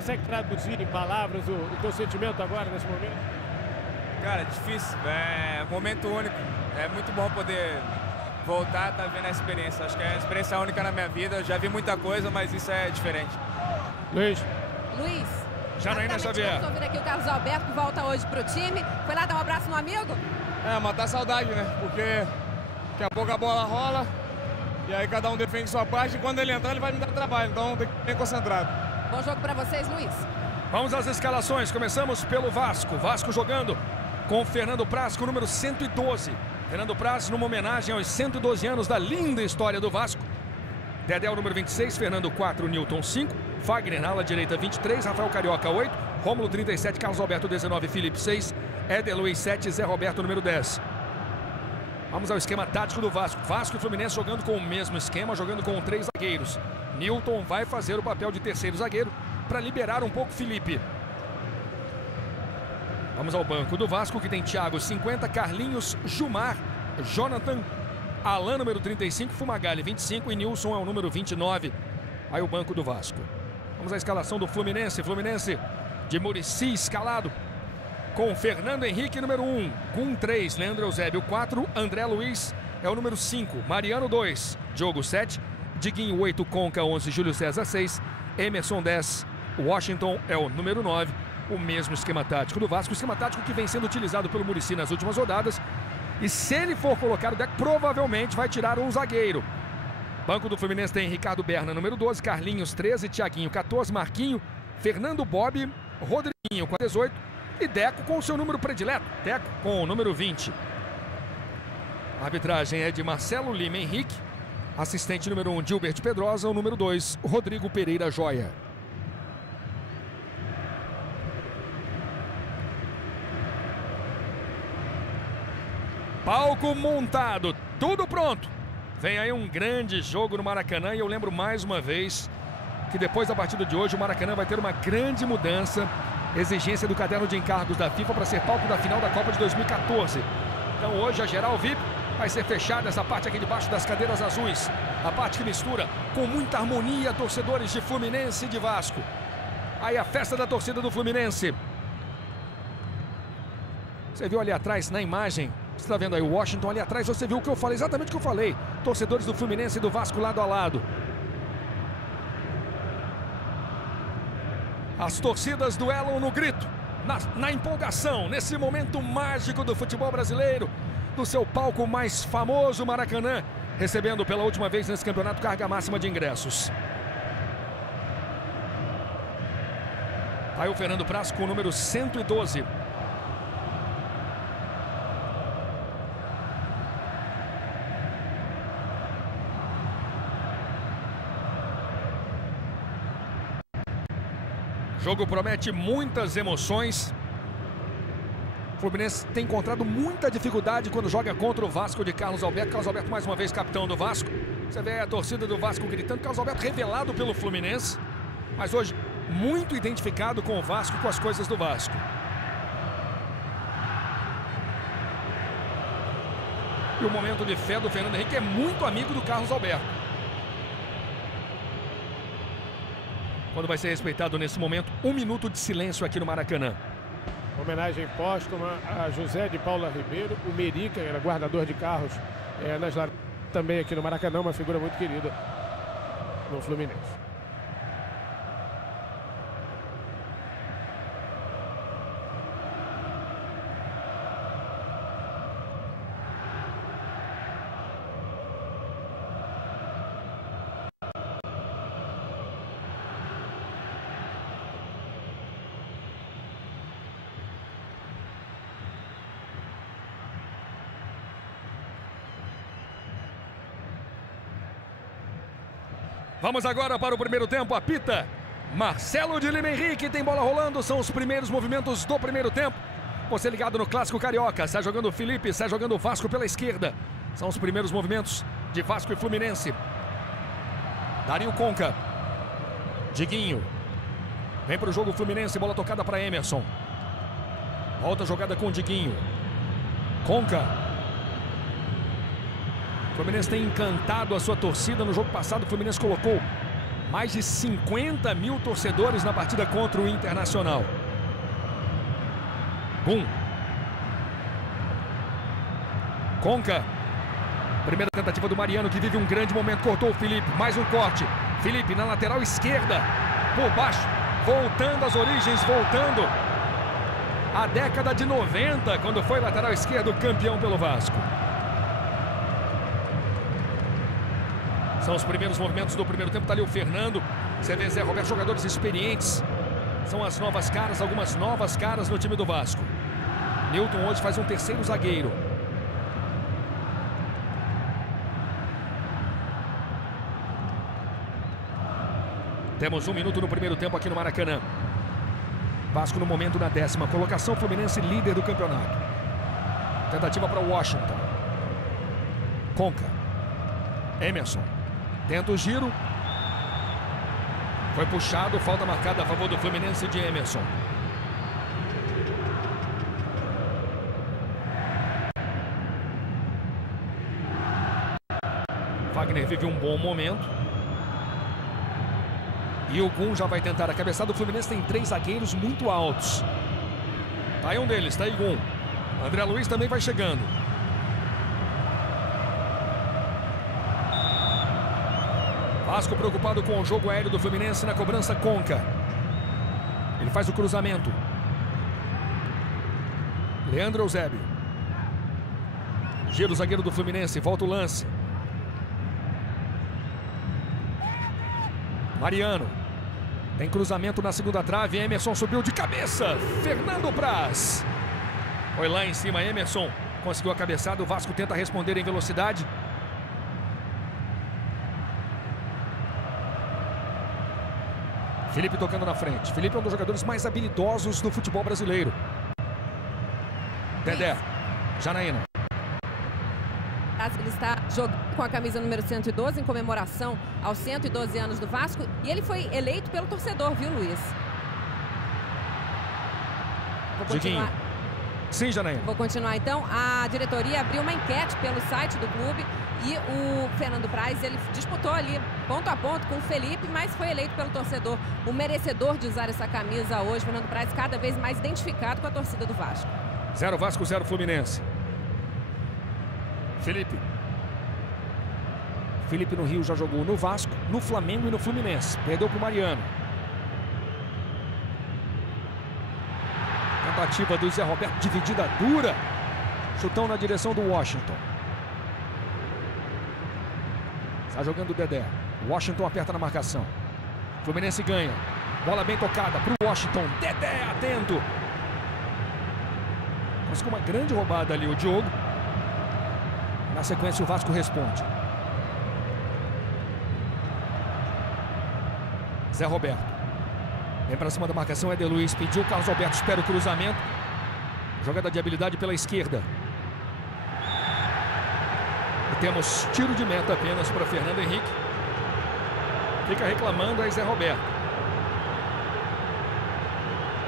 consegue traduzir em palavras o teu sentimento agora, nesse momento? Cara, difícil. É um momento único. É muito bom poder voltar, tá vendo a experiência. Acho que é uma experiência única na minha vida. Eu já vi muita coisa, mas isso é diferente. Luiz. Janaína Xavier. Vamos ouvir aqui o Carlos Alberto, que volta hoje pro time. Foi lá dar um abraço no amigo? Matar a saudade, né? Porque daqui a pouco a bola rola e aí cada um defende sua parte e quando ele entrar ele vai me dar trabalho, então tem que ficar bem concentrado. Bom jogo pra vocês, Luiz. Vamos às escalações, começamos pelo Vasco. Vasco jogando com Fernando Praz com o número 112. Fernando Praz numa homenagem aos 112 anos da linda história do Vasco. Dedé o número 26, Fernando 4, Newton 5, Fagner na ala direita 23, Rafael Carioca 8, Rômulo 37, Carlos Alberto 19, Felipe 6, Éder Luiz 7, Zé Roberto número 10. Vamos ao esquema tático do Vasco. Vasco e Fluminense jogando com o mesmo esquema, jogando com 3 zagueiros. Newton vai fazer o papel de terceiro zagueiro para liberar um pouco Felipe. Vamos ao banco do Vasco, que tem Thiago 50, Carlinhos, Jumar, Jonathan, Alan número 35, Fumagalli 25 e Nilson é o número 29. Aí o banco do Vasco. Vamos à escalação do Fluminense. Fluminense de Muricy escalado com Fernando Henrique número 1, Gum 3, Leandro Eusébio 4, André Luiz é o número 5, Mariano 2, Diogo 7, Diguinho 8, Conca 11, Júlio César 6, Emerson 10, Washington é o número 9. O mesmo esquema tático do Vasco, esquema tático que vem sendo utilizado pelo Muricy nas últimas rodadas. E se ele for colocar o deck, provavelmente vai tirar um zagueiro. Banco do Fluminense tem Ricardo Berna, número 12, Carlinhos 13, Thiaguinho 14, Marquinho, Fernando Bob, Rodriguinho com 18 e Deco com o seu número predileto, Deco com o número 20. A arbitragem é de Marcelo Lima Henrique, assistente número 1, Gilbert Pedrosa, o número 2, Rodrigo Pereira Joia. Palco montado, tudo pronto. Vem aí um grande jogo no Maracanã e eu lembro mais uma vez que depois da partida de hoje o Maracanã vai ter uma grande mudança. Exigência do caderno de encargos da FIFA para ser palco da final da Copa de 2014. Então hoje a geral VIP vai ser fechada essa parte aqui debaixo das cadeiras azuis. A parte que mistura com muita harmonia torcedores de Fluminense e de Vasco. Aí a festa da torcida do Fluminense. Você viu ali atrás na imagem, você está vendo aí o Washington ali atrás, você viu o que eu falei, exatamente o que eu falei. Torcedores do Fluminense e do Vasco lado a lado. As torcidas duelam no grito, na empolgação, nesse momento mágico do futebol brasileiro, do seu palco mais famoso, Maracanã, recebendo pela última vez nesse campeonato carga máxima de ingressos. Aí o Fernando Praz com o número 112. O jogo promete muitas emoções. O Fluminense tem encontrado muita dificuldade quando joga contra o Vasco de Carlos Alberto. Carlos Alberto mais uma vez capitão do Vasco. Você vê a torcida do Vasco gritando. Carlos Alberto revelado pelo Fluminense, mas hoje muito identificado com o Vasco, com as coisas do Vasco. E o momento de fé do Fernando Henrique é muito amigo do Carlos Alberto. Quando vai ser respeitado nesse momento 1 minuto de silêncio aqui no Maracanã. Homenagem póstuma a José de Paula Ribeiro, o Merica, era guardador de carros também aqui no Maracanã, uma figura muito querida no Fluminense. Vamos agora para o primeiro tempo, apita Marcelo de Lima Henrique, tem bola rolando, são os primeiros movimentos do primeiro tempo. Você ligado no Clássico Carioca, sai jogando o Felipe, sai jogando o Vasco pela esquerda. São os primeiros movimentos de Vasco e Fluminense. Dario Conca, Diguinho, vem para o jogo Fluminense, bola tocada para Emerson. Volta a jogada com o Diguinho. Conca. O Fluminense tem encantado a sua torcida. No jogo passado o Fluminense colocou Mais de 50 mil torcedores na partida contra o Internacional. Bum. Conca. Primeira tentativa do Mariano, que vive um grande momento. Cortou o Felipe. Mais um corte. Felipe na lateral esquerda. Por baixo. Voltando às origens. Voltando à década de 90, quando foi lateral esquerdo campeão pelo Vasco. São os primeiros movimentos do primeiro tempo. Está ali o Fernando. Você vê Zé Roberto, jogadores experientes. São as novas caras, algumas novas caras no time do Vasco. Newton hoje faz um terceiro zagueiro. Temos 1 minuto no primeiro tempo aqui no Maracanã. Vasco no momento na 10ª colocação. Fluminense líder do campeonato. Tentativa para o Washington. Conca. Emerson. Tenta o giro. Foi puxado. Falta marcada a favor do Fluminense de Emerson. Wagner vive um bom momento. E o Gum já vai tentar a cabeçada. O Fluminense tem 3 zagueiros muito altos. Tá aí um deles, tá aí Gum. André Luiz também vai chegando. Vasco preocupado com o jogo aéreo do Fluminense na cobrança. Conca. Ele faz o cruzamento. Leandro Eusébio. Gira o zagueiro do Fluminense. Volta o lance. Mariano. Tem cruzamento na segunda trave. Emerson subiu de cabeça. Fernando Praz. Foi lá em cima. Emerson conseguiu a cabeçada. O Vasco tenta responder em velocidade. Felipe tocando na frente. Felipe é um dos jogadores mais habilidosos do futebol brasileiro. Dedé. Janaína. Ele está jogando com a camisa número 112 em comemoração aos 112 anos do Vasco. E ele foi eleito pelo torcedor, viu, Luiz? Vou continuar. Sim, Janaína. Vou continuar, então. A diretoria abriu uma enquete pelo site do clube. E o Fernando Praz, ele disputou ali ponto a ponto com o Felipe, mas foi eleito pelo torcedor o merecedor de usar essa camisa hoje. Fernando Praz cada vez mais identificado com a torcida do Vasco. 0 Vasco, 0 Fluminense. Felipe. Felipe no Rio já jogou no Vasco, no Flamengo e no Fluminense. Perdeu para o Mariano. Tentativa do Zé Roberto, dividida dura. Chutão na direção do Washington. Está jogando o Dedé. Washington aperta na marcação. Fluminense ganha. Bola bem tocada para o Washington. Dedé atento. Mas com uma grande roubada ali o Diogo. Na sequência o Vasco responde. Zé Roberto. Vem para cima da marcação. Éder Luiz pediu. Carlos Alberto espera o cruzamento. Jogada de habilidade pela esquerda. E temos tiro de meta apenas para Fernando Henrique. Fica reclamando aí Zé Roberto.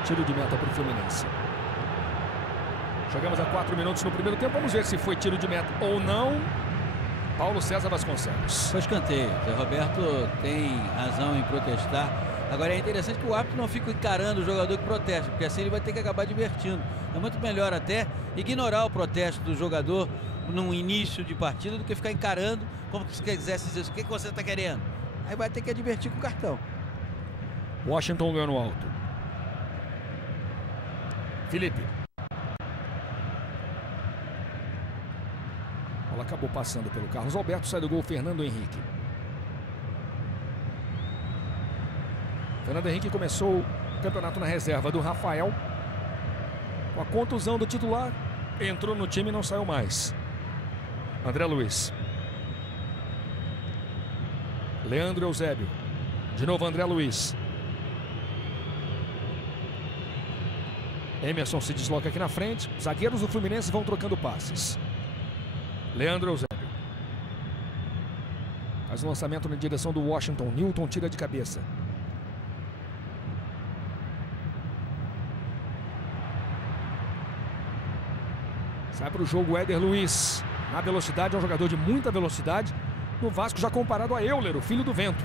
Tiro de meta para o Fluminense. Chegamos a 4 minutos no primeiro tempo. Vamos ver se foi tiro de meta ou não. Paulo César Vasconcelos. Foi escanteio. Zé Roberto tem razão em protestar. Agora é interessante que o árbitro não fique encarando o jogador que protesta, porque assim ele vai ter que acabar divertindo. É muito melhor até ignorar o protesto do jogador num início de partida do que ficar encarando como se quisesse dizer o que você está querendo. Aí vai ter que advertir com o cartão. Washington ganhou no alto. Felipe. A bola acabou passando pelo Carlos Alberto. Sai do gol Fernando Henrique. Fernando Henrique começou o campeonato na reserva do Rafael. Com a contusão do titular, entrou no time e não saiu mais. André Luiz. Leandro Eusébio. De novo André Luiz. Emerson se desloca aqui na frente. Os zagueiros do Fluminense vão trocando passes. Leandro Eusébio. Faz um lançamento na direção do Washington. Newton tira de cabeça. Sai para o jogo Éder Luiz. Na velocidade, é um jogador de muita velocidade. No Vasco já comparado a Euler, o filho do vento.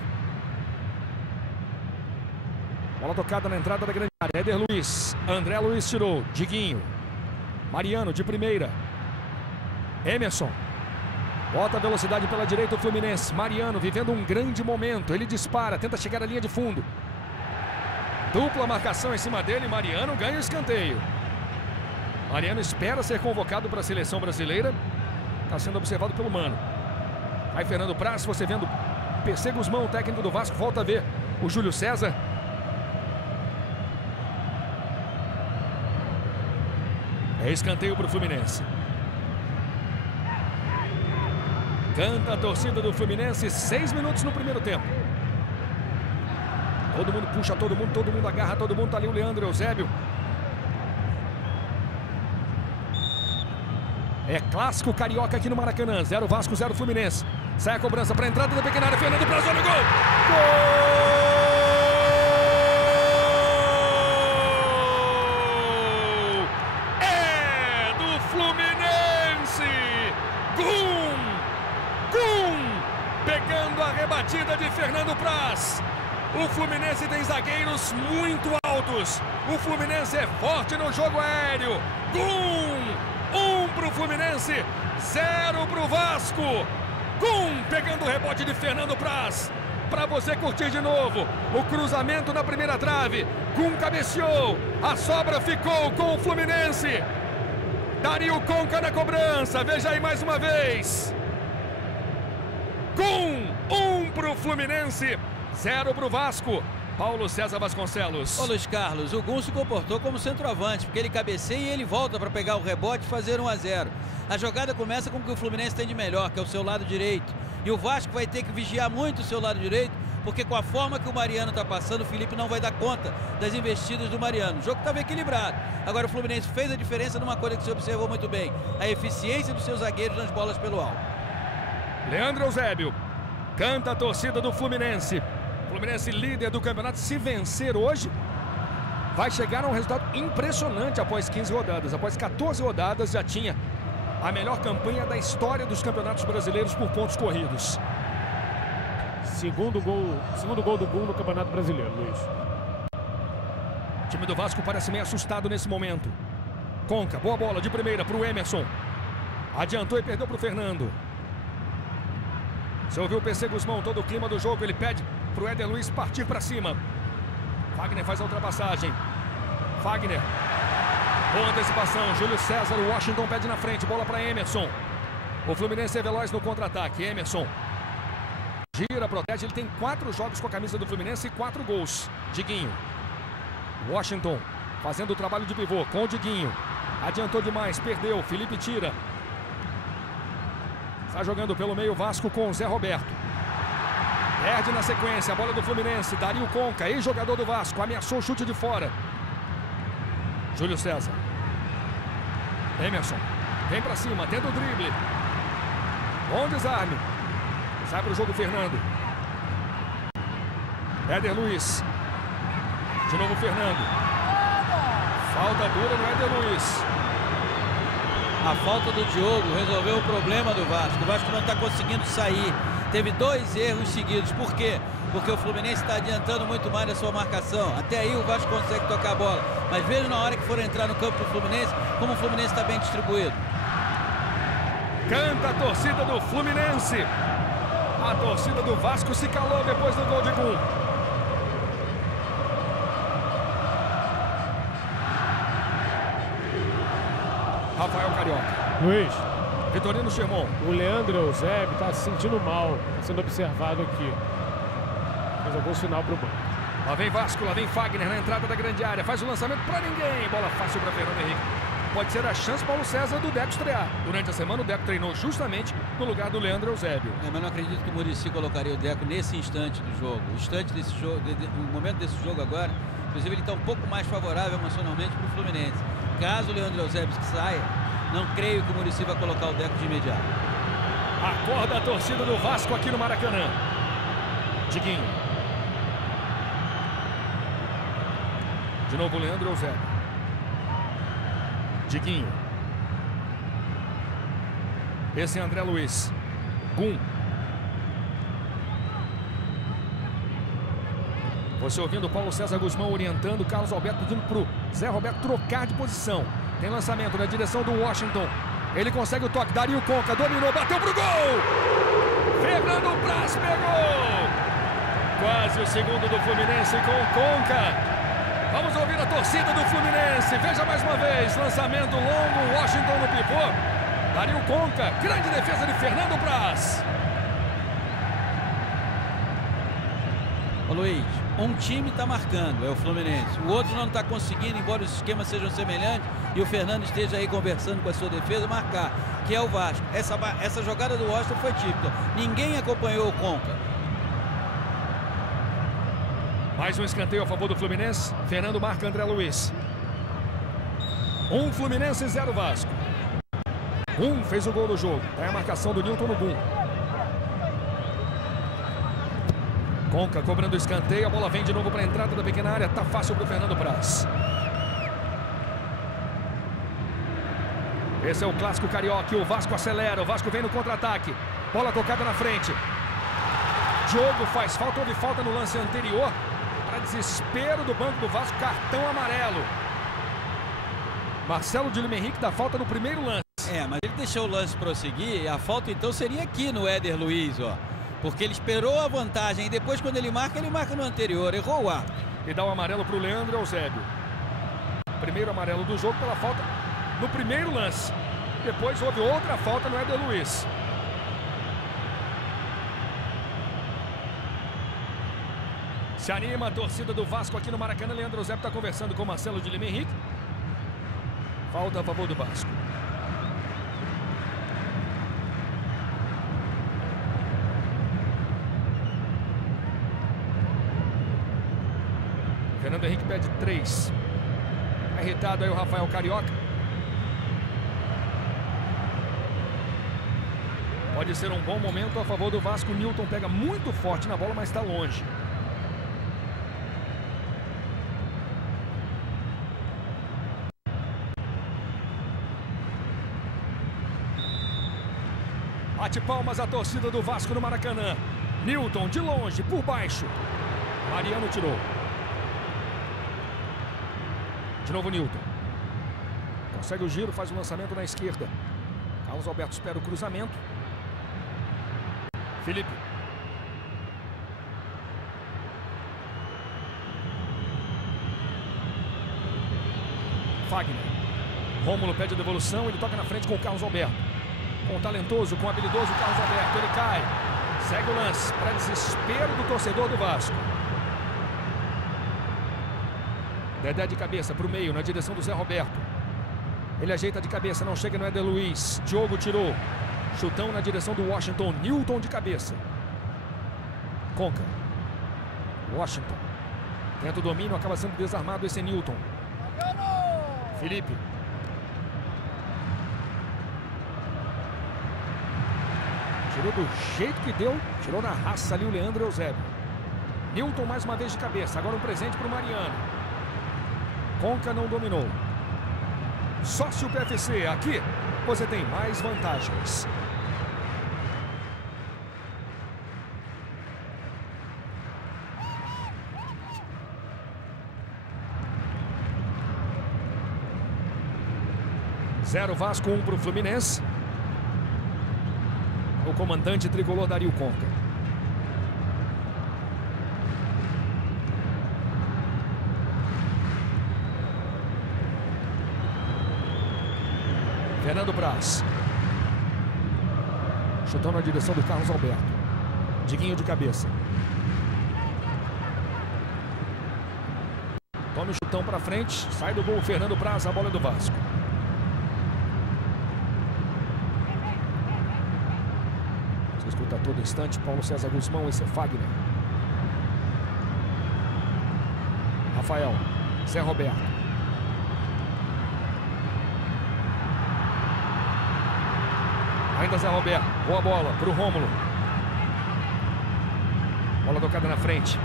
Bola tocada na entrada da grande área. Éder Luiz. André Luiz tirou. Diguinho. Mariano de primeira. Emerson. Bota a velocidade pela direita o Fluminense. Mariano vivendo um grande momento. Ele dispara, tenta chegar à linha de fundo. Dupla marcação em cima dele. Mariano ganha o escanteio. Mariano espera ser convocado para a seleção brasileira. Está sendo observado pelo Mano. Aí Fernando Praz, você vendo PC Guzmão, o técnico do Vasco, volta a ver o Júlio César. É escanteio para o Fluminense. Canta a torcida do Fluminense, 6 minutos no primeiro tempo. Todo mundo puxa todo mundo agarra todo mundo. Tá ali o Leandro Eusébio. É clássico carioca aqui no Maracanã. 0 Vasco, 0 Fluminense. Sai a cobrança para a entrada da pequena área. Fernando Praz, olha o gol! Gol! É do Fluminense! Gum! Pegando a rebatida de Fernando Praz. O Fluminense tem zagueiros muito altos. O Fluminense é forte no jogo aéreo. Gum! 1 para o Fluminense, 0 para o Vasco. Gum! Pegando o rebote de Fernando Praz. Para você curtir de novo. O cruzamento na primeira trave. Gum cabeceou. A sobra ficou com o Fluminense. Dario Conca na cobrança. Veja aí mais uma vez. Gum! 1 para o Fluminense, 0 para o Vasco. Paulo César Vasconcelos. Ô Luiz Carlos, o Gum se comportou como centroavante, porque ele cabeceia e ele volta para pegar o rebote e fazer 1-0. A jogada começa com o que o Fluminense tem de melhor, que é o seu lado direito. E o Vasco vai ter que vigiar muito o seu lado direito, porque com a forma que o Mariano está passando, o Felipe não vai dar conta das investidas do Mariano. O jogo estava equilibrado. Agora o Fluminense fez a diferença numa coisa que você observou muito bem: a eficiência dos seus zagueiros nas bolas pelo alto. Leandro Eusébio. Canta a torcida do Fluminense. Fluminense líder do campeonato. Se vencer hoje, vai chegar a um resultado impressionante após 15 rodadas. Após 14 rodadas, já tinha a melhor campanha da história dos campeonatos brasileiros por pontos corridos. Segundo gol do Gum no Campeonato Brasileiro, Luiz. O time do Vasco parece meio assustado nesse momento. Conca, boa bola de primeira para o Emerson. Adiantou e perdeu para o Fernando. Você ouviu o PC Guzmão, todo o clima do jogo. Ele pede para o Éder Luiz partir para cima. Wagner faz a ultrapassagem. Wagner. Boa antecipação. Júlio César, o Washington pede na frente. Bola para Emerson. O Fluminense é veloz no contra-ataque. Emerson. Gira, protege. Ele tem 4 jogos com a camisa do Fluminense e 4 gols. Diguinho. Washington fazendo o trabalho de pivô com o Diguinho. Adiantou demais, perdeu. Felipe tira. Está jogando pelo meio Vasco com o Zé Roberto. Perde na sequência a bola do Fluminense. Dario Conca, ex-jogador do Vasco, ameaçou o chute de fora. Júlio César. Emerson. Vem para cima, tenta o drible. Bom desarme. Sai para o jogo Fernando. Éder Luiz. De novo Fernando. Falta dura no Éder Luiz. A falta do Diogo resolveu o problema do Vasco. O Vasco não está conseguindo sair. Teve 2 erros seguidos. Por quê? Porque o Fluminense está adiantando muito mais a sua marcação. Até aí o Vasco consegue tocar a bola. Mas veja na hora que for entrar no campo do Fluminense, como o Fluminense está bem distribuído. Canta a torcida do Fluminense. A torcida do Vasco se calou depois do gol de Gum. Rafael Carioca. Luiz. Vitorino Sherman. O Leandro Eusébio está se sentindo mal. Está sendo observado aqui. Fez algum sinal para o banco. Lá vem Vasco, lá vem Fagner na entrada da grande área. Faz o lançamento para ninguém. Bola fácil para Fernando Henrique. Pode ser a chance Paulo César do Deco estrear. Durante a semana o Deco treinou justamente no lugar do Leandro Eusébio. Mas não acredito que o Muricy colocaria o Deco nesse instante do jogo. O instante desse jogo, o momento desse jogo agora, inclusive ele está um pouco mais favorável emocionalmente para o Fluminense. Caso o Leandro Eusébio saia, não creio que o Muricy vai colocar o Deco de imediato. Acorda a torcida do Vasco aqui no Maracanã. Diguinho. De novo o Leandro Eusébio. Diguinho. Esse é André Luiz. Gum. Você ouvindo o Paulo César Guzmão orientando, Carlos Alberto pedindo para o Zé Roberto trocar de posição. Tem lançamento na direção do Washington. Ele consegue o toque, Dario Conca, dominou, bateu pro gol! Fernando Praz pegou! Quase o segundo do Fluminense com o Conca. Vamos ouvir a torcida do Fluminense. Veja mais uma vez, lançamento longo, Washington no pivô. Dario Conca, grande defesa de Fernando Praz. Ô Luiz, um time está marcando, é o Fluminense. O outro não está conseguindo, embora os esquemas sejam semelhantes, e o Fernando esteja aí conversando com a sua defesa, marcar, que é o Vasco. Essa jogada do Washington foi típica. Ninguém acompanhou o Conca. Mais um escanteio a favor do Fluminense. Fernando marca André Luiz. 1 Fluminense, 0 Vasco. 1 fez o gol do jogo. É a marcação do Nilton no Gum. Conca cobrando o escanteio, a bola vem de novo para a entrada da pequena área, tá fácil para o Fernando Praz. Esse é o clássico carioca, o Vasco acelera, o Vasco vem no contra-ataque, bola tocada na frente. Diogo faz falta, houve falta no lance anterior, para desespero do banco do Vasco, cartão amarelo. Marcelo de Lima Henrique dá falta no primeiro lance. Mas ele deixou o lance prosseguir, e a falta então seria aqui no Éder Luiz, ó. Porque ele esperou a vantagem e depois quando ele marca no anterior, errou o ar. E dá o amarelo para o Leandro Eusébio. Primeiro amarelo do jogo pela falta no primeiro lance. Depois houve outra falta no Éder Luiz. Se anima a torcida do Vasco aqui no Maracanã. Leandro Eusébio está conversando com Marcelo de Lima Henrique. Falta a favor do Vasco. Fernando Henrique pede 3. Irritado aí o Rafael Carioca. Pode ser um bom momento a favor do Vasco. O Nilton pega muito forte na bola, mas está longe. Bate palmas a torcida do Vasco no Maracanã. Nilton de longe, por baixo. Mariano tirou. De novo Nilton. Consegue o giro, faz o lançamento na esquerda. Carlos Alberto espera o cruzamento. Felipe. Fagner. Rômulo pede a devolução, ele toca na frente com o Carlos Alberto. Com o talentoso, com o habilidoso Carlos Alberto, ele cai. Segue o lance, para desespero do torcedor do Vasco. Dedé de cabeça para o meio, na direção do Zé Roberto. Ele ajeita de cabeça, não chega no Éder Luiz. Diogo tirou. Chutão na direção do Washington. Nilton de cabeça. Conca. Washington. Tenta o domínio, acaba sendo desarmado esse Nilton. Felipe. Tirou do jeito que deu. Tirou na raça ali o Leandro Eusébio. Nilton mais uma vez de cabeça. Agora um presente para o Mariano. Conca não dominou. Sócio PFC, aqui você tem mais vantagens. Zero Vasco, 1 para o Fluminense. O comandante tricolor Dario Conca. Fernando Praz. Chutão na direção do Carlos Alberto. Diguinho de cabeça. Tome o chutão para frente. Sai do gol Fernando Praz, a bola do Vasco. Você escuta a todo instante Paulo César Guzmão, esse é Fagner. Rafael. Zé Roberto. Ainda Zé Roberto, boa bola para o Rômulo. Bola tocada na frente.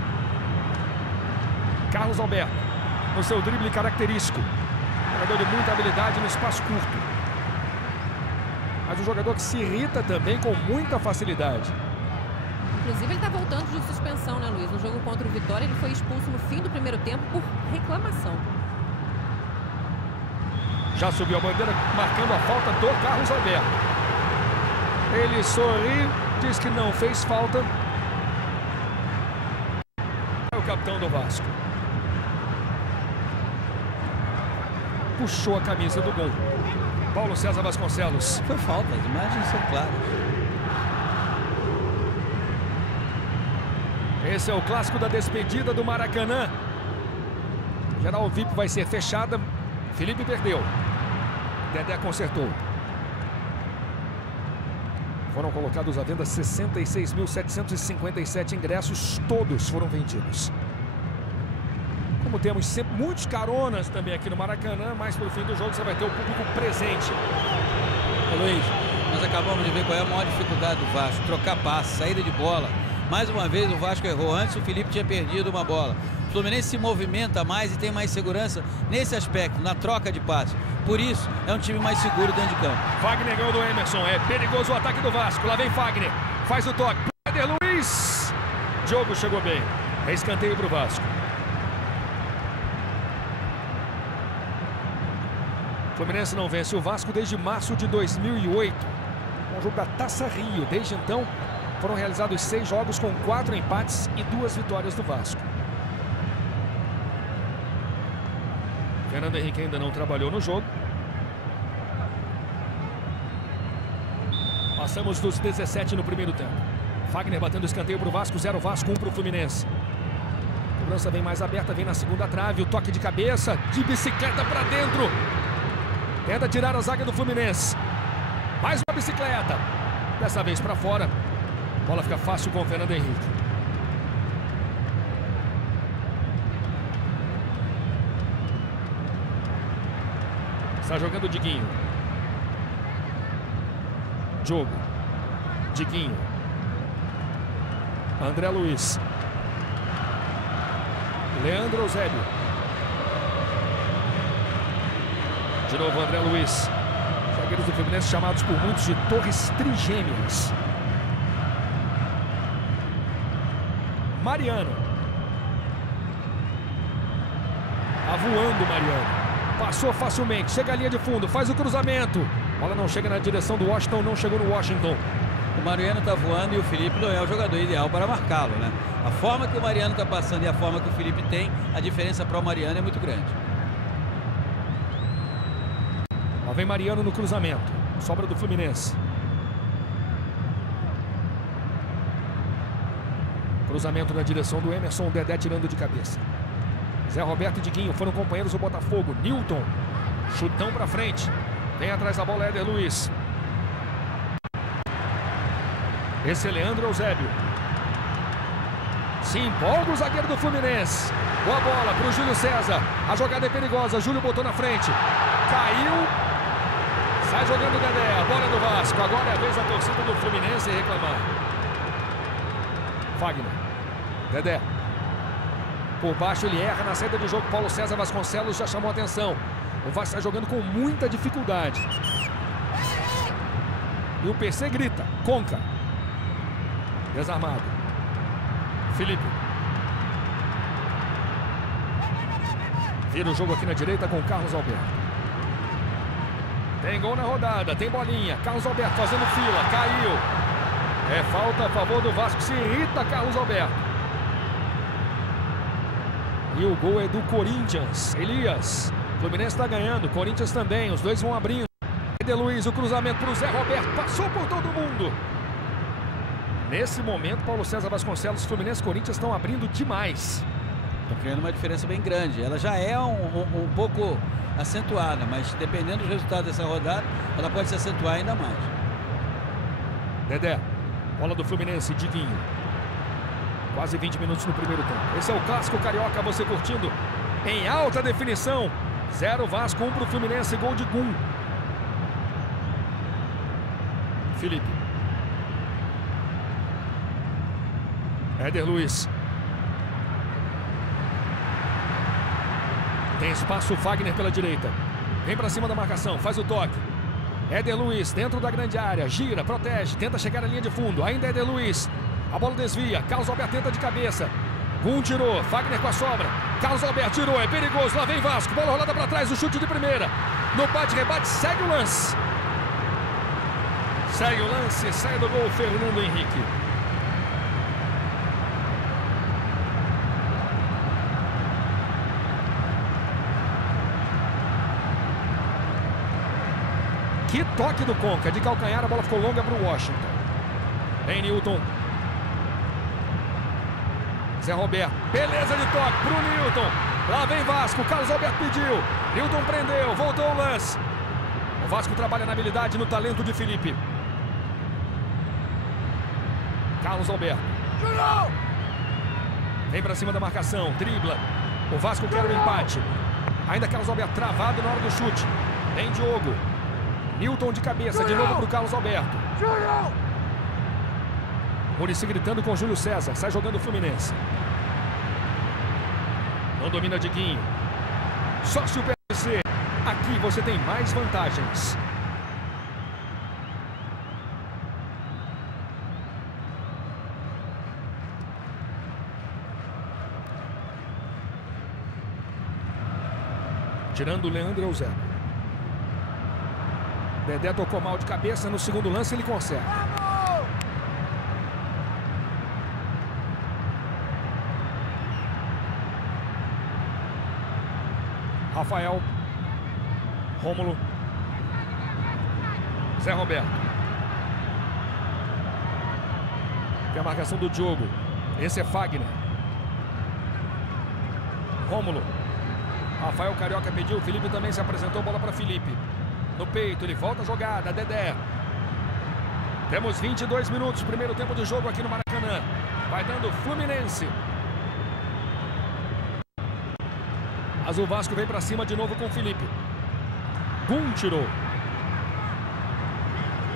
Carlos Alberto, no seu drible característico. Jogador de muita habilidade no espaço curto. Mas um jogador que se irrita também com muita facilidade. Inclusive, ele está voltando de suspensão, né, Luiz? No jogo contra o Vitória, ele foi expulso no fim do primeiro tempo por reclamação. Já subiu a bandeira, marcando a falta do Carlos Alberto. Ele sorri, diz que não fez falta. É o capitão do Vasco. Puxou a camisa do gol. Paulo César Vasconcelos. Foi falta, as imagens são claras. Esse é o clássico da despedida do Maracanã. Geral VIP vai ser fechada. Felipe perdeu. Dedé consertou. Foram colocados à venda 66.757 ingressos. Todos foram vendidos. Como temos sempre muitos caronas também aqui no Maracanã, mas pelo fim do jogo você vai ter o público presente. Luiz, nós acabamos de ver qual é a maior dificuldade do Vasco. Trocar passe, saída de bola. Mais uma vez o Vasco errou. Antes o Felipe tinha perdido uma bola. O Fluminense se movimenta mais e tem mais segurança nesse aspecto, na troca de passe. Por isso, é um time mais seguro dentro de campo. Fagner ganhou do Emerson. É perigoso o ataque do Vasco. Lá vem Fagner. Faz o toque. Éder Luiz. Diogo chegou bem. É escanteio para o Vasco. O Fluminense não vence o Vasco desde março de 2008. Um jogo da Taça Rio. Desde então, foram realizados 6 jogos com 4 empates e 2 vitórias do Vasco. Fernando Henrique ainda não trabalhou no jogo. Passamos dos 17 no primeiro tempo. Fagner batendo escanteio para o Vasco. 0 Vasco, 1 para o Fluminense. A cobrança vem mais aberta, vem na segunda trave. O toque de cabeça, de bicicleta para dentro. Tenta tirar a zaga do Fluminense. Mais uma bicicleta. Dessa vez para fora. A bola fica fácil com o Fernando Henrique. Está jogando o Diguinho. Diogo. Diguinho. André Luiz. Leandro Eusébio. De novo André Luiz. Zagueiros do Fluminense chamados por muitos de torres trigêmeas. Mariano. Tá voando Mariano. Passou facilmente, chega à linha de fundo, faz o cruzamento. A bola não chega na direção do Washington, não chegou no Washington. O Mariano tá voando e o Felipe não é o jogador ideal para marcá-lo, né? A forma que o Mariano tá passando e a forma que o Felipe tem, a diferença para o Mariano é muito grande. Lá vem Mariano no cruzamento. Sobra do Fluminense. Cruzamento na direção do Emerson, Dedé tirando de cabeça. Zé Roberto e Diguinho foram companheiros do Botafogo. Newton, chutão pra frente. Vem atrás da bola Éder Luiz. Esse é Leandro Eusébio. Se empolga o zagueiro do Fluminense. Boa bola pro Júlio César. A jogada é perigosa. Júlio botou na frente. Caiu. Sai jogando o Dedé. A bola do Vasco. Agora é a vez da torcida do Fluminense reclamar. Fagner. Dedé. Por baixo ele erra na saída do jogo. Paulo César Vasconcelos já chamou a atenção. O Vasco está jogando com muita dificuldade. E o PC grita. Conca. Desarmado. Felipe. Vira o jogo aqui na direita com Carlos Alberto. Tem gol na rodada. Tem bolinha. Carlos Alberto fazendo fila. Caiu. É falta a favor do Vasco. Se irrita Carlos Alberto. E o gol é do Corinthians. Elias. Fluminense está ganhando. Corinthians também. Os dois vão abrindo. Éder Luiz, o cruzamento para o Zé Roberto. Passou por todo mundo. Nesse momento, Paulo César Vasconcelos, Fluminense e Corinthians estão abrindo demais. Estão criando uma diferença bem grande. Ela já é um pouco acentuada, mas dependendo do resultado dessa rodada, ela pode se acentuar ainda mais. Dedé. Bola do Fluminense, Diguinho. Quase 20 minutos no primeiro tempo. Esse é o clássico carioca, você curtindo em alta definição. 0 Vasco, 1 para o Fluminense, gol de Gum. Felipe. Éder Luiz. Tem espaço, Fagner pela direita. Vem para cima da marcação, faz o toque. Éder Luiz dentro da grande área, gira, protege, tenta chegar à linha de fundo. Ainda Éder Luiz. A bola desvia. Carlos Alberto tenta de cabeça. Gum tirou. Fagner com a sobra. Carlos Alberto tirou. É perigoso. Lá vem Vasco. Bola rolada para trás. O chute de primeira. No bate-rebate. Segue o lance. Segue o lance. Sai do gol Fernando Henrique. Que toque do Conca. De calcanhar. A bola ficou longa para o Washington. Vem Newton. Zé Roberto, beleza de toque pro Newton. Lá vem Vasco, Carlos Alberto pediu. Newton prendeu, voltou o lance. O Vasco trabalha na habilidade, no talento de Felipe. Carlos Alberto. Vem pra cima da marcação, dribla. O Vasco quer o empate. Ainda Carlos Alberto travado na hora do chute. Vem Diogo. Newton de cabeça, de novo pro Carlos Alberto. Muricy gritando com Júlio César. Sai jogando o Fluminense. Não domina Diguinho. Sócio PVC. Aqui você tem mais vantagens. Tirando o Leandro Eusébio. Dedé tocou mal de cabeça. No segundo lance ele conserta. Rafael, Rômulo, Zé Roberto. Tem a marcação do Diogo. Esse é Fagner. Rômulo. Rafael Carioca pediu. Felipe também se apresentou. Bola para Felipe. No peito, ele volta a jogada. Dedé. Temos 22 minutos. Primeiro tempo de jogo aqui no Maracanã. Vai dando Fluminense. Mas o Vasco vem para cima de novo com o Felipe. Gum tirou.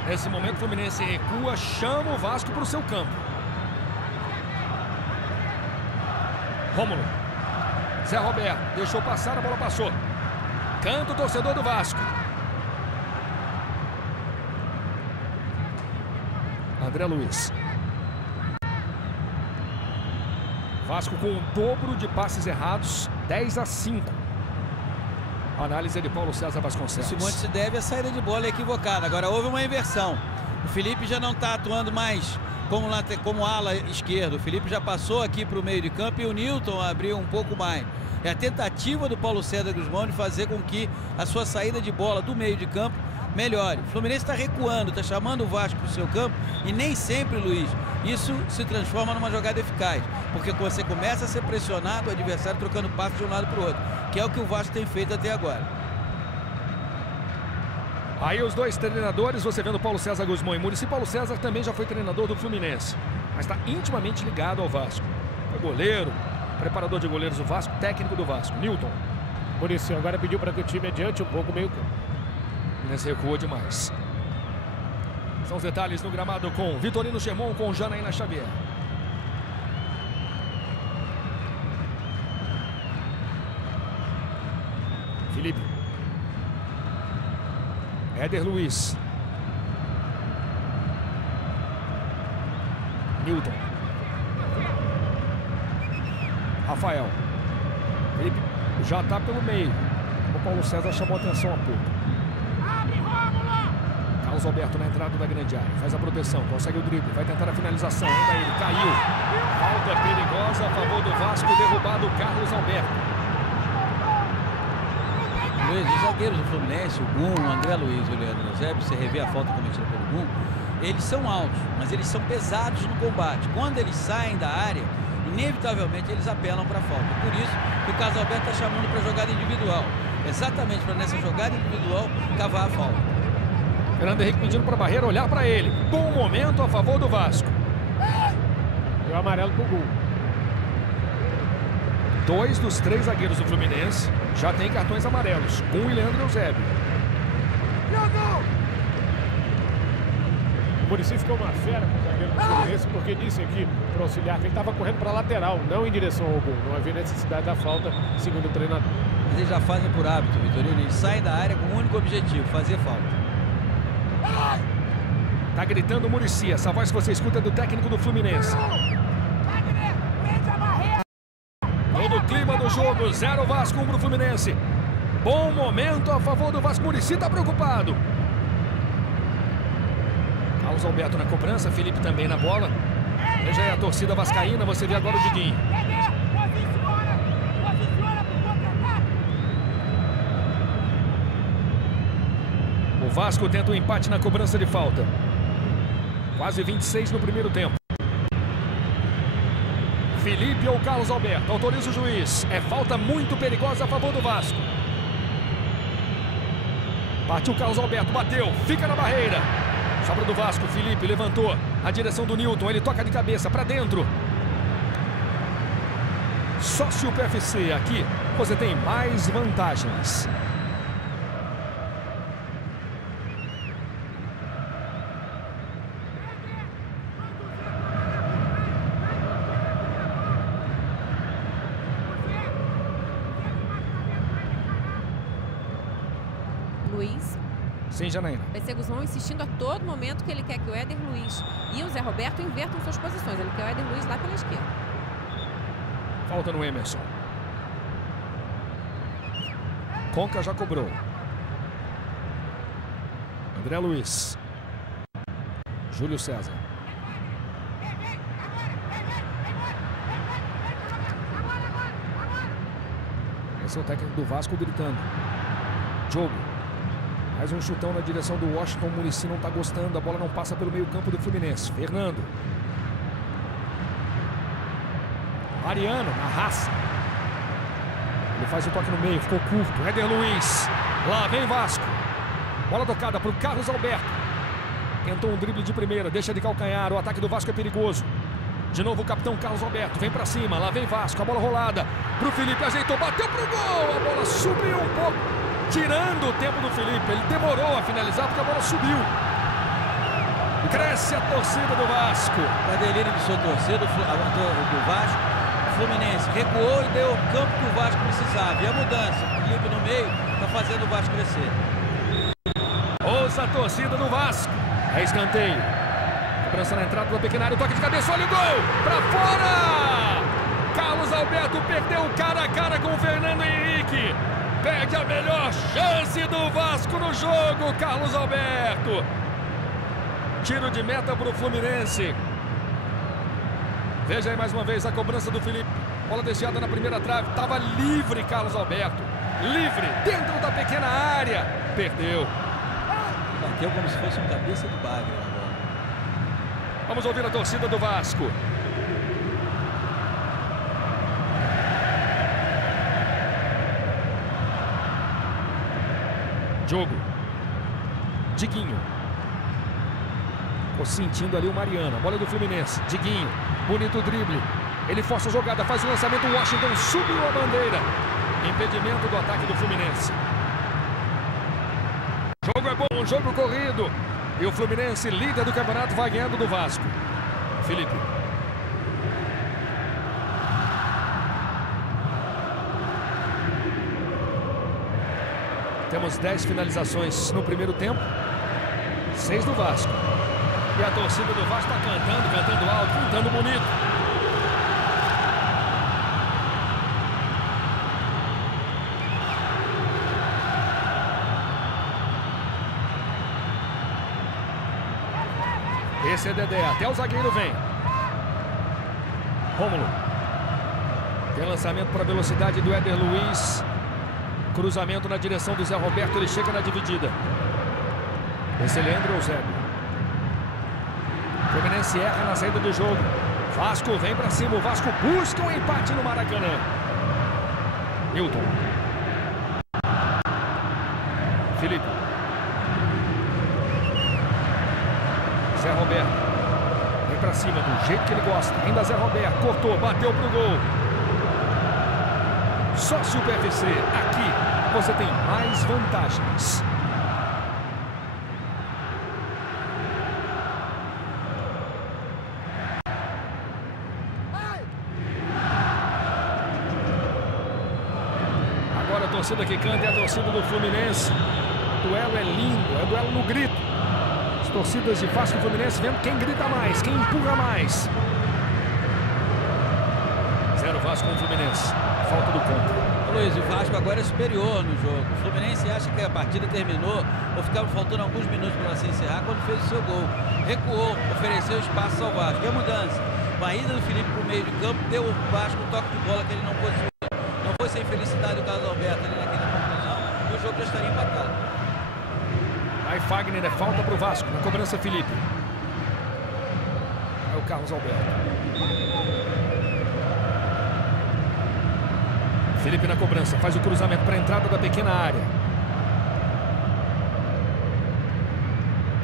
Nesse momento o Fluminense recua, chama o Vasco para o seu campo. Rômulo. Zé Roberto. Deixou passar, a bola passou. Canta o torcedor do Vasco. André Luiz. Vasco com o dobro de passes errados, 10-5. A análise é de Paulo César Vasconcelos. Isso muito se deve à saída de bola equivocada. Agora houve uma inversão. O Felipe já não está atuando mais como ala esquerdo. O Felipe já passou aqui para o meio de campo e o Newton abriu um pouco mais. É a tentativa do Paulo César Guzmão de fazer com que a sua saída de bola do meio de campo melhore. O Fluminense está recuando, está chamando o Vasco para o seu campo e nem sempre, Luiz, isso se transforma numa jogada eficaz. Porque você começa a ser pressionado, o adversário trocando passos de um lado para o outro, que é o que o Vasco tem feito até agora. Aí os dois treinadores, você vendo Paulo César Guzmão e Muricy. Paulo César também já foi treinador do Fluminense, mas está intimamente ligado ao Vasco. Foi goleiro, preparador de goleiros do Vasco, técnico do Vasco. Newton. Muricy agora pediu para que o time adiante um pouco o meio campo. O Fluminense recuou demais. São os detalhes no gramado com Vitorino Germon, com Janaína Xavier. Felipe. Éder Luiz. Newton. Rafael. Felipe já está pelo meio. O Paulo César chamou a atenção há pouco. Carlos Alberto na entrada da grande área. Faz a proteção, consegue o drible. Vai tentar a finalização. Ainda ele caiu. Falta perigosa a favor do Vasco. Derrubado Carlos Alberto. Luiz, os zagueiros do Fluminense, o Gum, o André Luiz e o Leandro Eusébio, você revê a falta cometida pelo Gum, eles são altos, mas eles são pesados no combate. Quando eles saem da área, inevitavelmente eles apelam para a falta. Por isso que o Carlos Alberto está chamando para jogada individual. Exatamente para nessa jogada individual cavar a falta. Fernando Henrique pedindo para a barreira olhar para ele. Bom momento a favor do Vasco. E o amarelo pro Gum. 2 dos 3 zagueiros do Fluminense já tem cartões amarelos. Gum e Leandro Eusébio. O Muricy ficou uma fera com o zagueiro do Fluminense, porque disse aqui para o auxiliar que ele estava correndo para a lateral, não em direção ao Gum. Não havia necessidade da falta, segundo o treinador. Mas eles já fazem por hábito, Vitorino. Eles saem da área com um único objetivo, fazer falta. Tá gritando Muricy. Essa voz que você escuta é do técnico do Fluminense. Todo o clima do jogo. 0 Vasco, 1 pro Fluminense. Bom momento a favor do Vasco. Muricy tá preocupado. Carlos Alberto na cobrança. Felipe também na bola. Veja aí a torcida vascaína. Você vê agora o Diguinho. O Vasco tenta um empate na cobrança de falta. Quase 26 no primeiro tempo. Felipe ou Carlos Alberto? Autoriza o juiz. É falta muito perigosa a favor do Vasco. Partiu Carlos Alberto, bateu, fica na barreira. Sobra do Vasco, Felipe levantou a direção do Newton. Ele toca de cabeça para dentro. Sócio PFC, aqui você tem mais vantagens. Luiz. Sim, Janaína. Guzmão insistindo a todo momento que ele quer que o Éder Luiz e o Zé Roberto invertam suas posições. Ele quer o Éder Luiz lá pela esquerda. Falta no Emerson. Conca já cobrou. André Luiz. Júlio César. Esse é o técnico do Vasco gritando. Jogo. Mais um chutão na direção do Washington. O Muricy não está gostando. A bola não passa pelo meio campo do Fluminense. Fernando. Mariano na raça. Ele faz o toque no meio. Ficou curto. Éder Luiz. Lá vem Vasco. Bola tocada para o Carlos Alberto. Tentou um drible de primeira. Deixa de calcanhar. O ataque do Vasco é perigoso. De novo o capitão Carlos Alberto. Vem para cima. Lá vem Vasco. A bola rolada para o Felipe. Ajeitou. Bateu para o gol. A bola subiu um pouco. Tirando o tempo do Felipe. Ele demorou a finalizar porque a bola subiu. Cresce a torcida do Vasco. Para delírio de sua torcida, do Vasco, o Fluminense recuou e deu o campo que o Vasco precisava. E a mudança, o Felipe no meio, está fazendo o Vasco crescer. Ouça a torcida do Vasco. É escanteio. Cobrança na entrada do pequena área. Toque de cabeça. Olha o gol. Para fora. Carlos Alberto perdeu cara a cara com o Fernando Henrique. Perde a melhor chance do Vasco no jogo, Carlos Alberto. Tiro de meta para o Fluminense. Veja aí mais uma vez a cobrança do Felipe. Bola desviada na primeira trave. Estava livre Carlos Alberto. Livre, dentro da pequena área. Perdeu. Bateu como se fosse um cabeça de bagre na bola. Vamos ouvir a torcida do Vasco. Jogo. Diguinho. Ficou sentindo ali o Mariano. A bola do Fluminense. Diguinho. Bonito drible. Ele força a jogada. Faz o lançamento. O Washington subiu a bandeira. Impedimento do ataque do Fluminense. Jogo é bom. Jogo corrido. E o Fluminense, líder do campeonato, vai ganhando do Vasco. Felipe. Temos 10 finalizações no primeiro tempo, 6 do Vasco. E a torcida do Vasco está cantando alto, cantando bonito. Esse é Dedé, até o zagueiro vem. Rômulo. Tem lançamento para a velocidade do Éder Luiz. Cruzamento na direção do Zé Roberto, ele chega na dividida. Esse é Leandro Eusébio. Fluminense erra na saída do jogo. Vasco vem para cima, o Vasco busca um empate no Maracanã. Newton. Felipe. Zé Roberto. Vem para cima do jeito que ele gosta. Ainda Zé Roberto, cortou, bateu pro gol. Sócio PFC, aqui você tem mais vantagens. Agora a torcida que canta é a torcida do Fluminense. O duelo é lindo, é o duelo no grito. Os torcidas de Vasco e Fluminense vendo quem grita mais, quem empurra mais. 0 Vasco com o Fluminense. Falta do Conca. Luiz, o Vasco agora é superior no jogo. O Fluminense acha que a partida terminou ou ficava faltando alguns minutos para se encerrar quando fez o seu gol. Recuou, ofereceu espaço ao Vasco. E a mudança? Uma ida do Felipe para o meio de campo deu ao Vasco um toque de bola que ele não pôde subir. Não foi sem felicidade do Carlos Alberto ali naquela conclusão e o jogo já estaria empatado. Aí Fagner, é falta para o Vasco. Na cobrança, Felipe. Aí o Carlos Alberto. Felipe na cobrança, faz o cruzamento para a entrada da pequena área.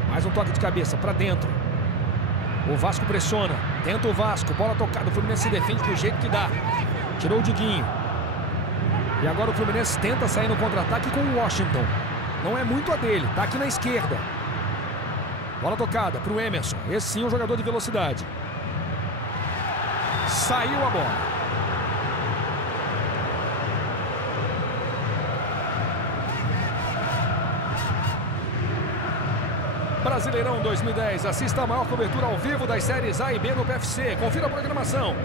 Mais um toque de cabeça para dentro. O Vasco pressiona, tenta o Vasco, bola tocada, o Fluminense se defende do jeito que dá. Tirou o Diguinho. E agora o Fluminense tenta sair no contra-ataque com o Washington. Não é muito a dele, tá aqui na esquerda. Bola tocada para o Emerson, esse sim é um jogador de velocidade. Saiu a bola. Brasileirão 2010, assista a maior cobertura ao vivo das séries A e B no PFC. Confira a programação.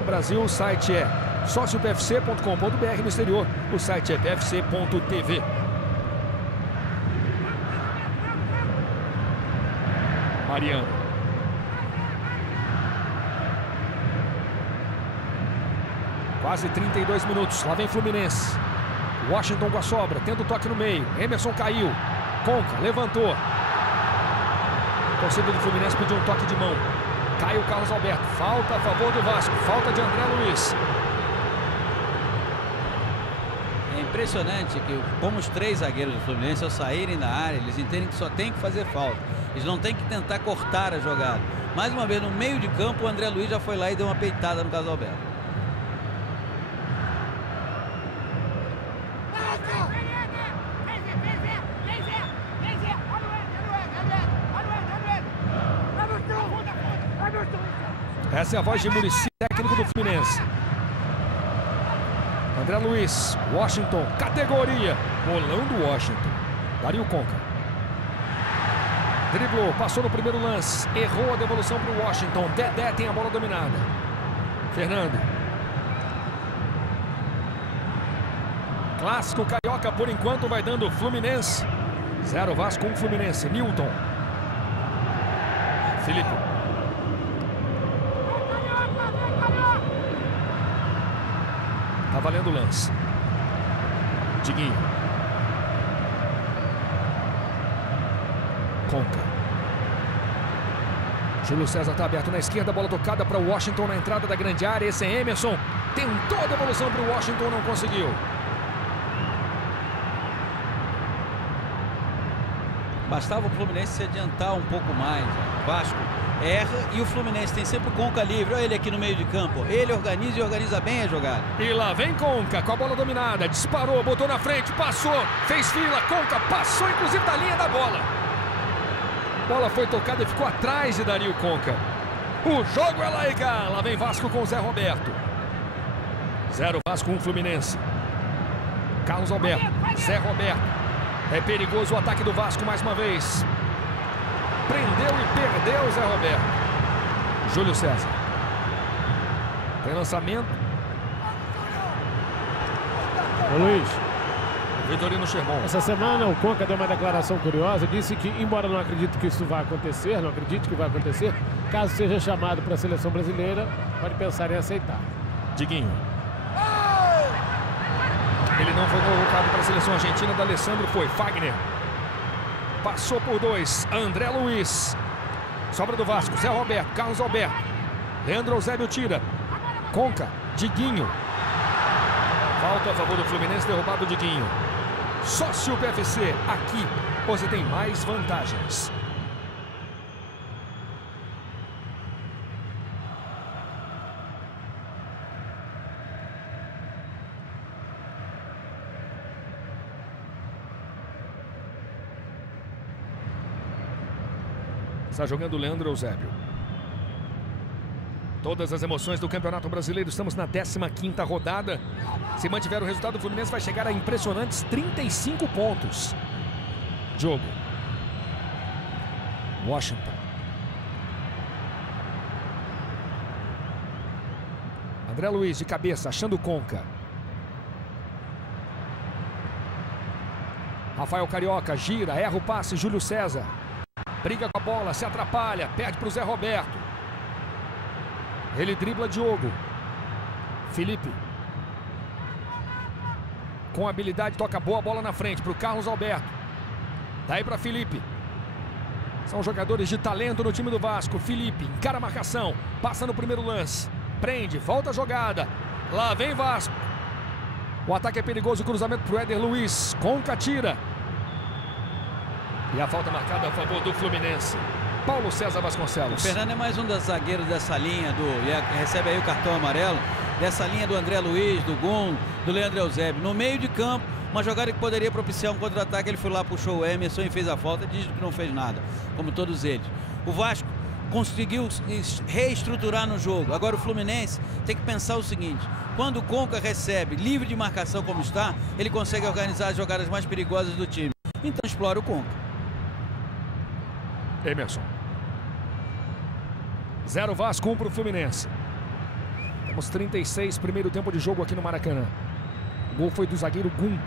No Brasil, o site é sociopfc.com.br, no exterior, o site é pfc.tv. Mariano. Quase 32 minutos, lá vem Fluminense. Washington com a sobra, tenta o toque no meio. Emerson caiu. Conca, levantou. A torcida do Fluminense pediu um toque de mão. Cai o Carlos Alberto. Falta a favor do Vasco. Falta de André Luiz. É impressionante que como os 3 zagueiros do Fluminense ao saírem da área, eles entendem que só tem que fazer falta. Eles não tem que tentar cortar a jogada. Mais uma vez no meio de campo o André Luiz já foi lá e deu uma peitada no Carlos Alberto. Essa é a voz de Muricy, técnico do Fluminense. André Luiz, Washington, categoria. Bolão do Washington. Dario Conca. Driblou, passou no primeiro lance. Errou a devolução para o Washington. Dedé tem a bola dominada. Fernando. Clássico carioca, por enquanto, vai dando Fluminense. 0 Vasco, 1 Fluminense. Newton. Felipe. Tá valendo o lance. Diguinho. Conca. Júlio César tá aberto na esquerda. Bola tocada para o Washington na entrada da grande área. Esse é Emerson. Tentou a devolução para o Washington, não conseguiu. Bastava o Fluminense se adiantar um pouco mais. O Vasco erra e o Fluminense tem sempre o Conca livre. Olha ele aqui no meio de campo. Ele organiza e organiza bem a jogada. E lá vem Conca com a bola dominada. Disparou, botou na frente, passou, fez fila. Conca passou inclusive da linha da bola. Bola foi tocada e ficou atrás de Dario Conca. O jogo é lá e cá. Lá vem Vasco com o Zé Roberto. 0 Vasco, 1 Fluminense. Carlos Alberto, Zé Roberto. É perigoso o ataque do Vasco mais uma vez. Prendeu e perdeu Zé Roberto. Júlio César. Tem lançamento. Ô Luiz. Vitorino Sherman. Essa semana o Conca deu uma declaração curiosa. Disse que, embora não acredite que isso vai acontecer, não acredite que vai acontecer, caso seja chamado para a seleção brasileira, pode pensar em aceitar. Diguinho. Ele não foi convocado para a seleção argentina. Da Alessandro foi Fagner. Passou por 2. André Luiz. Sobra do Vasco. Zé Roberto. Carlos Alberto. Leandro Eusébio tira. Conca. Diguinho. Falta a favor do Fluminense. Derrubado o Diguinho. Sócio PFC. Aqui você tem mais vantagens. Está jogando o Leandro Eusébio. Todas as emoções do Campeonato Brasileiro. Estamos na 15ª rodada. Se mantiver o resultado, o Fluminense vai chegar a impressionantes 35 pontos. Jogo. Washington. André Luiz de cabeça, achando o Conca. Rafael Carioca gira, erra o passe, Júlio César. Briga com a bola, se atrapalha, perde para o Zé Roberto. Ele dribla Diogo. Felipe. Com habilidade, toca boa bola na frente para o Carlos Alberto. Daí para Felipe. São jogadores de talento no time do Vasco. Felipe encara a marcação, passa no primeiro lance. Prende, volta a jogada. Lá vem Vasco. O ataque é perigoso, cruzamento para o Éder Luiz. Conca tira. E a falta marcada a favor do Fluminense. Paulo César Vasconcelos. O Fernando é mais um dos zagueiros dessa linha, recebe aí o cartão amarelo, dessa linha do André Luiz, do Gum, do Leandro Eusébio. No meio de campo, uma jogada que poderia propiciar um contra-ataque, ele foi lá, puxou o Emerson e fez a falta, diz que não fez nada, como todos eles. O Vasco conseguiu reestruturar no jogo. Agora o Fluminense tem que pensar o seguinte: quando o Conca recebe, livre de marcação como está, ele consegue organizar as jogadas mais perigosas do time. Então explora o Conca. Emerson. 0 Vasco, 1 para o Fluminense. Temos 36, primeiro tempo de jogo aqui no Maracanã. O gol foi do zagueiro Gum.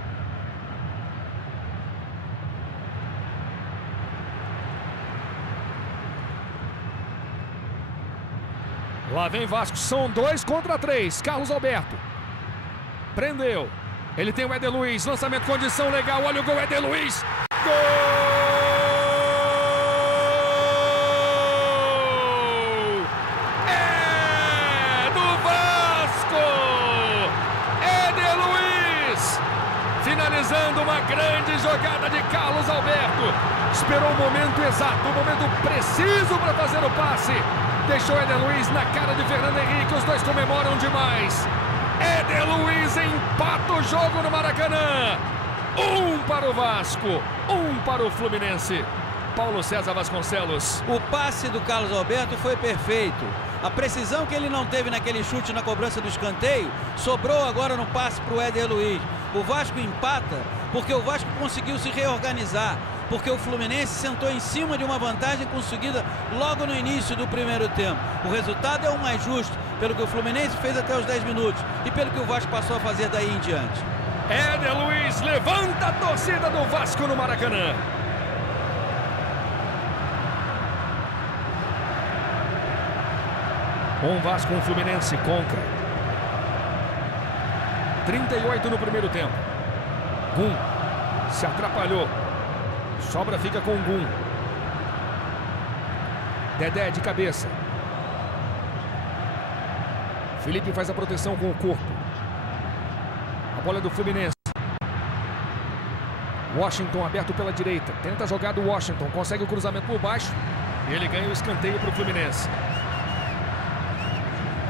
Lá vem Vasco, são 2 contra 3. Carlos Alberto. Prendeu. Ele tem o Éder Luiz, lançamento, condição legal. Olha o gol, Éder Luiz. Gol! Finalizando uma grande jogada de Carlos Alberto. Esperou o momento exato, o momento preciso para fazer o passe. Deixou Éder Luiz na cara de Fernando Henrique. Os dois comemoram demais. Éder Luiz empata o jogo no Maracanã. 1 para o Vasco, 1 para o Fluminense. Paulo César Vasconcelos. O passe do Carlos Alberto foi perfeito. A precisão que ele não teve naquele chute na cobrança do escanteio sobrou agora no passe para o Éder Luiz. O Vasco empata porque o Vasco conseguiu se reorganizar, porque o Fluminense sentou em cima de uma vantagem conseguida logo no início do primeiro tempo. O resultado é o mais justo, pelo que o Fluminense fez até os 10 minutos e pelo que o Vasco passou a fazer daí em diante. Éder Luiz levanta a torcida do Vasco no Maracanã. Um Vasco, um Fluminense, Conca. 38 no primeiro tempo. Gum se atrapalhou. Sobra fica com o Gum. Dedé de cabeça. Felipe faz a proteção com o corpo. A bola é do Fluminense. Washington aberto pela direita. Tenta a jogada do Washington. Consegue o cruzamento por baixo. E ele ganha o escanteio para o Fluminense.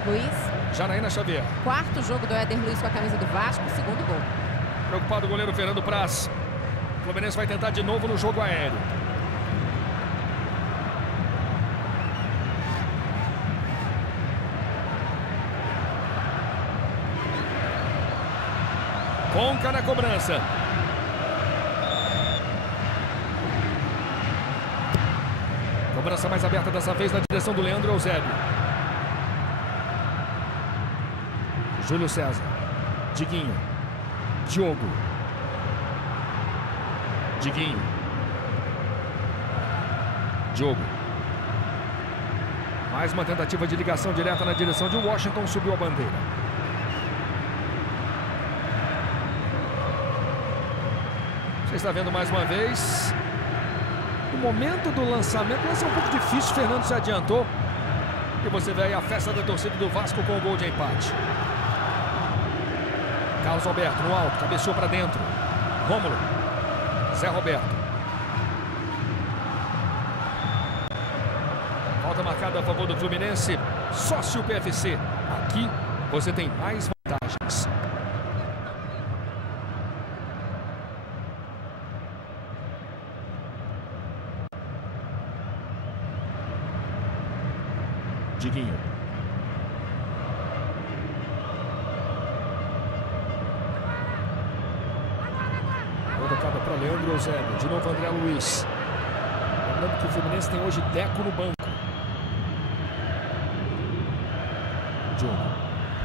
Luiz. Janaína Xavier. Quarto jogo do Éder Luiz com a camisa do Vasco, segundo gol. Preocupado o goleiro Fernando Praz. O Fluminense vai tentar de novo no jogo aéreo. Conca na cobrança. Cobrança mais aberta dessa vez na direção do Leandro Eusébio. Júlio César. Diguinho. Diogo. Diguinho. Diogo. Mais uma tentativa de ligação direta na direção de Washington. Subiu a bandeira. Você está vendo mais uma vez. O momento do lançamento vai ser um pouco difícil. Fernando se adiantou. E você vê aí a festa da torcida do Vasco com o gol de empate. Carlos Alberto no alto, cabeceou para dentro. Rômulo. Zé Roberto. Falta marcada a favor do Fluminense. Sócio PFC. Aqui você tem mais vantagens. Diguinho. Tocada para Leandro Eusébio. De novo André Luiz. Lembrando que o Fluminense tem hoje Deco no banco.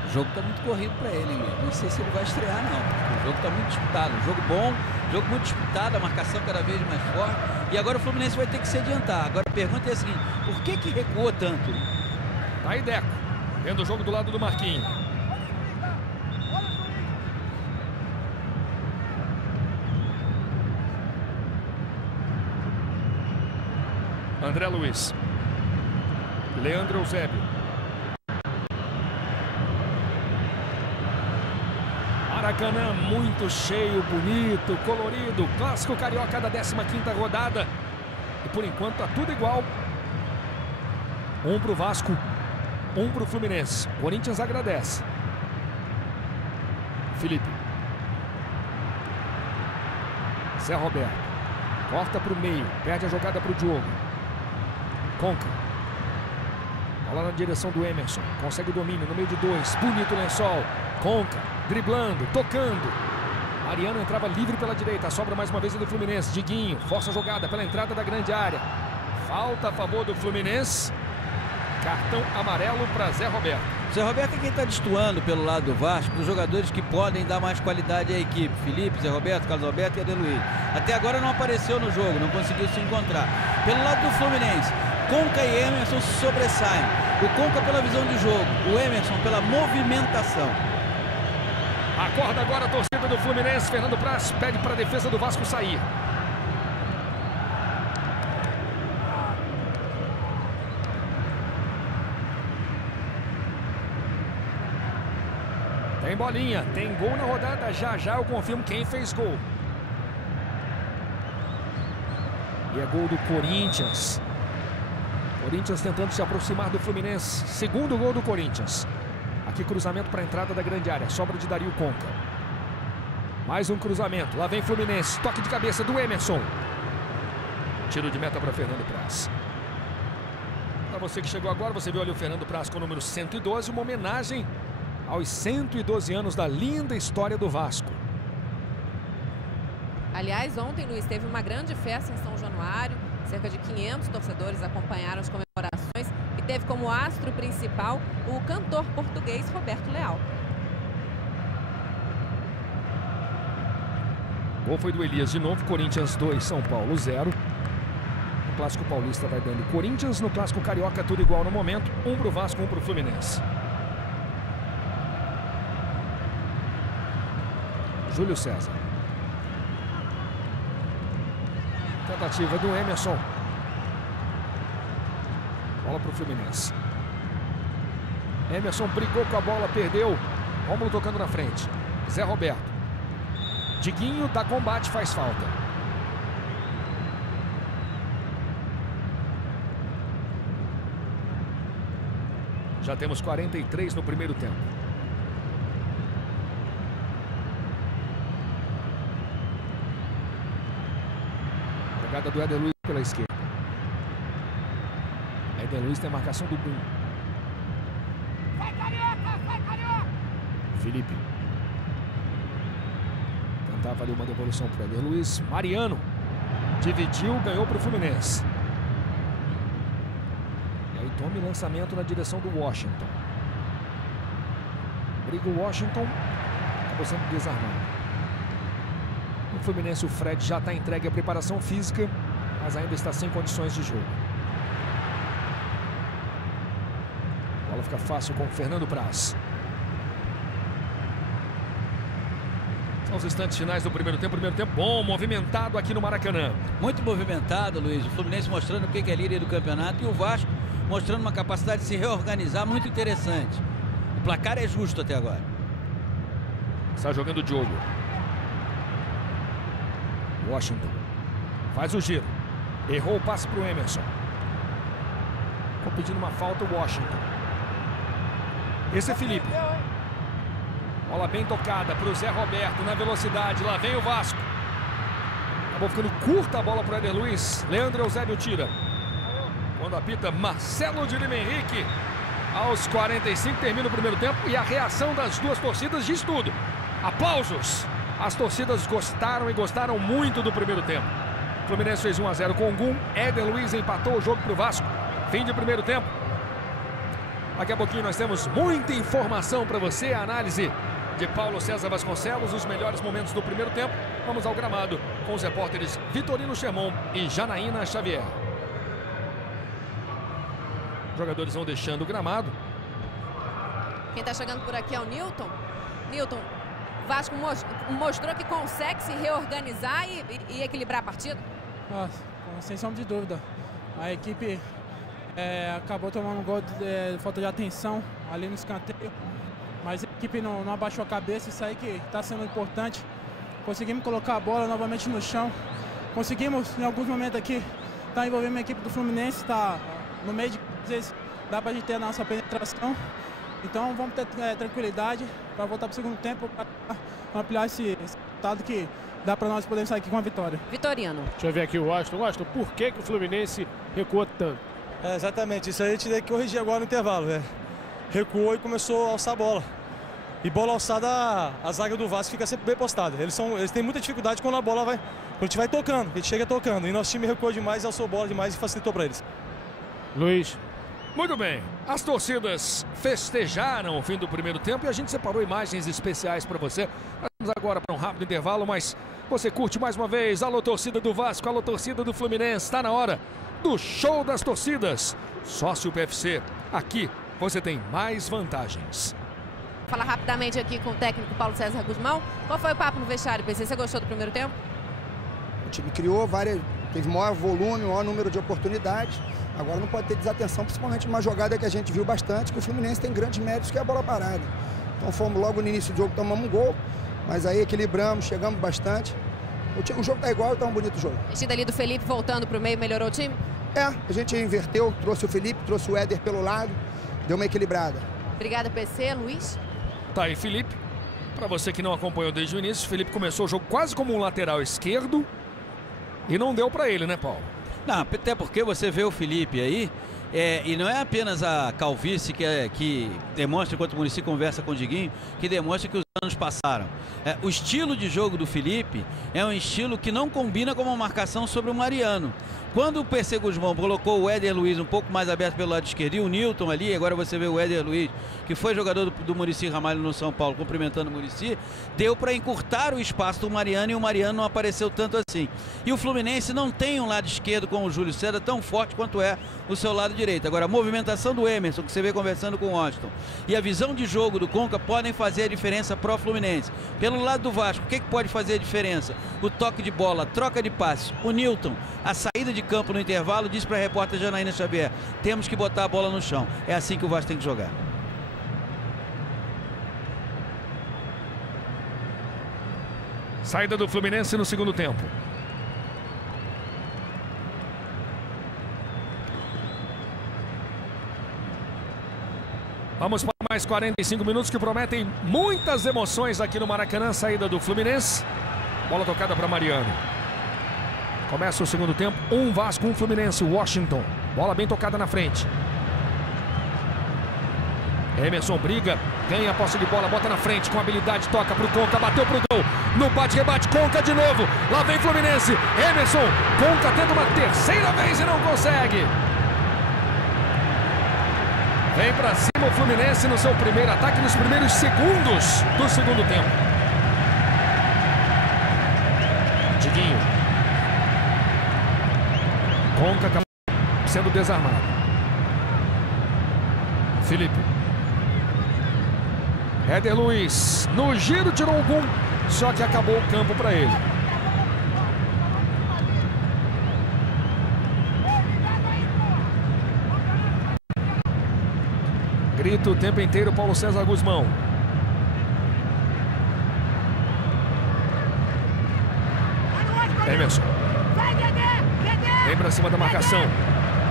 O jogo está muito corrido para ele, hein? Não sei se ele vai estrear, não. O jogo está muito disputado. Um jogo bom, jogo muito disputado, a marcação cada vez mais forte. E agora o Fluminense vai ter que se adiantar. Agora a pergunta é a seguinte: por que recuou tanto? Tá aí Deco, vendo o jogo do lado do Marquinhos. André Luiz. Leandro Eusébio. Maracanã muito cheio, bonito, colorido. Clássico carioca da 15ª rodada. E por enquanto tá tudo igual. Um pro Vasco, um pro Fluminense. Corinthians agradece. Felipe. Zé Roberto. Corta pro meio, perde a jogada pro Diogo. Conca. Bola na direção do Emerson. Consegue o domínio no meio de dois. Bonito lençol. Conca. Driblando. Tocando. Mariano entrava livre pela direita. Sobra mais uma vez do Fluminense. Diguinho. Força a jogada pela entrada da grande área. Falta a favor do Fluminense. Cartão amarelo para Zé Roberto. Zé Roberto é quem está destoando pelo lado do Vasco, dos jogadores que podem dar mais qualidade à equipe. Felipe, Zé Roberto, Carlos Alberto e Adeluí. Até agora não apareceu no jogo, não conseguiu se encontrar. Pelo lado do Fluminense, Conca e Emerson se sobressaem. O Conca pela visão de jogo, o Emerson pela movimentação. Acorda agora a torcida do Fluminense. Fernando Praz pede para a defesa do Vasco sair. Tem bolinha, tem gol na rodada. Já já eu confirmo quem fez gol. E é gol do Corinthians. Corinthians tentando se aproximar do Fluminense. Segundo gol do Corinthians. Aqui cruzamento para a entrada da grande área. Sobra de Dario Conca. Mais um cruzamento. Lá vem Fluminense. Toque de cabeça do Emerson. Tiro de meta para Fernando Praz. Para você que chegou agora, você viu ali o Fernando Praz com o número 112. Uma homenagem aos 112 anos da linda história do Vasco. Aliás, ontem, Luiz, teve uma grande festa em São Januário. Cerca de 500 torcedores acompanharam as comemorações e teve como astro principal o cantor português Roberto Leal. O gol foi do Elias de novo. Corinthians 2, São Paulo 0. O Clássico Paulista vai dando Corinthians. No Clássico Carioca tudo igual no momento. Um pro Vasco, um pro Fluminense. Júlio César. Tentativa do Emerson. Bola para o Fluminense. Emerson brigou com a bola, perdeu. Rômulo tocando na frente. Zé Roberto. Diguinho dá combate, faz falta. Já temos 43 no primeiro tempo. Jogada do Éder Luiz pela esquerda. Éder Luiz tem a marcação do Bum. Felipe. Tentava ali uma devolução para Éder Luiz. Mariano. Dividiu, ganhou para o Fluminense. E aí tome lançamento na direção do Washington. Briga o Washington. Acabou sendo desarmado. No Fluminense o Fred já está entregue à preparação física, mas ainda está sem condições de jogo. A bola fica fácil com o Fernando Praz. São os instantes finais do primeiro tempo. Primeiro tempo bom, movimentado aqui no Maracanã. Muito movimentado, Luiz. O Fluminense mostrando o que é líder do campeonato e o Vasco mostrando uma capacidade de se reorganizar muito interessante. O placar é justo até agora. Está jogando o Diogo. Washington faz o giro. Errou o passe para o Emerson. Ficou pedindo uma falta o Washington. Esse é Felipe. Bola bem tocada para o Zé Roberto na velocidade. Lá vem o Vasco. Acabou ficando curta a bola para o Éder Luiz. Leandro Eusébio tira. Quando apita Marcelo de Lima Henrique. Aos 45 termina o primeiro tempo. E a reação das duas torcidas diz tudo. Aplausos. As torcidas gostaram e gostaram muito do primeiro tempo. Fluminense fez 1 a 0 com o Gum. Éder Luiz empatou o jogo para o Vasco. Fim de primeiro tempo. Daqui a pouquinho nós temos muita informação para você. A análise de Paulo César Vasconcelos, os melhores momentos do primeiro tempo. Vamos ao gramado com os repórteres Vitorino Chermon e Janaína Xavier. Os jogadores vão deixando o gramado. Quem está chegando por aqui é o Newton. Newton, o Vasco mostrou que consegue se reorganizar e equilibrar a partida? Sem sombra de dúvida. A equipe acabou tomando um gol de falta de atenção ali no escanteio. Mas a equipe não abaixou a cabeça, isso aí que está sendo importante. Conseguimos colocar a bola novamente no chão. Conseguimos, em alguns momentos aqui, estar envolvendo a equipe do Fluminense, está no meio de... Às vezes dá para a gente ter a nossa penetração. Então vamos ter tranquilidade para voltar para o segundo tempo, para ampliar esse resultado que dá para nós podermos sair aqui com a vitória. Vitoriano. Deixa eu ver aqui o Washington. Washington, por que o Fluminense recuou tanto? Exatamente, isso aí a gente tem que corrigir agora no intervalo. Recuou e começou a alçar a bola. E bola alçada, a zaga do Vasco fica sempre bem postada. Eles têm muita dificuldade quando a bola vai. Quando a gente vai tocando, a gente chega tocando. E nosso time recuou demais, alçou bola demais e facilitou para eles. Luiz. Muito bem, as torcidas festejaram o fim do primeiro tempo e a gente separou imagens especiais para você. Vamos agora para um rápido intervalo, mas você curte mais uma vez. Alô, torcida do Vasco, alô, torcida do Fluminense. Está na hora do show das torcidas. Sócio PFC, aqui você tem mais vantagens. Vou falar rapidamente aqui com o técnico Paulo César Guzmão. Qual foi o papo no vestiário, PC? Você gostou do primeiro tempo? O time criou teve maior volume, maior número de oportunidades. Agora não pode ter desatenção, principalmente numa jogada que a gente viu bastante, que o Fluminense tem grandes méritos, que é a bola parada. Então fomos logo no início do jogo, tomamos um gol, mas aí equilibramos, chegamos bastante. O jogo tá igual, tá um bonito jogo. A mexida ali do Felipe voltando pro meio, melhorou o time? A gente inverteu, trouxe o Felipe, trouxe o Éder pelo lado, deu uma equilibrada. Obrigada, PC. Luiz? Tá aí, Felipe. Para você que não acompanhou desde o início, o Felipe começou o jogo quase como um lateral esquerdo e não deu para ele, né, Paulo? Não, até porque você vê o Felipe aí, e não é apenas a calvície que demonstra, enquanto o Muricy conversa com o Diguinho, que demonstra que os anos passaram. O estilo de jogo do Felipe é um estilo que não combina com uma marcação sobre o Mariano. Quando o PC Guzmão colocou o Éder Luiz um pouco mais aberto pelo lado esquerdo e o Newton ali, agora você vê o Éder Luiz, que foi jogador do Muricy Ramalho no São Paulo, cumprimentando o Muricy, deu para encurtar o espaço do Mariano e o Mariano não apareceu tanto assim. E o Fluminense não tem um lado esquerdo com o Júlio César tão forte quanto é o seu lado direito. Agora, a movimentação do Emerson, que você vê conversando com o Washington, e a visão de jogo do Conca podem fazer a diferença pro Fluminense. Pelo lado do Vasco, o que pode fazer a diferença? O toque de bola, a troca de passes. O Newton, a saída de campo no intervalo, disse para a repórter Janaína Xavier: temos que botar a bola no chão. É assim que o Vasco tem que jogar. Saída do Fluminense no segundo tempo. Vamos para mais 45 minutos que prometem muitas emoções aqui no Maracanã. Saída do Fluminense. Bola tocada para Mariano. Começa o segundo tempo. Um Vasco, um Fluminense. Washington. Bola bem tocada na frente. Emerson briga. Ganha a posse de bola. Bota na frente com habilidade. Toca para o Conca. Bateu para o gol. No bate-rebate. Conca de novo. Lá vem Fluminense. Emerson. Conca tenta uma terceira vez e não consegue. Vem para cima o Fluminense no seu primeiro ataque, nos primeiros segundos do segundo tempo. Diguinho. Conca acabou sendo desarmado. Felipe. Éder Luiz. No giro tirou o gol, só que acabou o campo para ele. Grita o tempo inteiro Paulo César Guzmão. Emerson. Vem pra cima da marcação.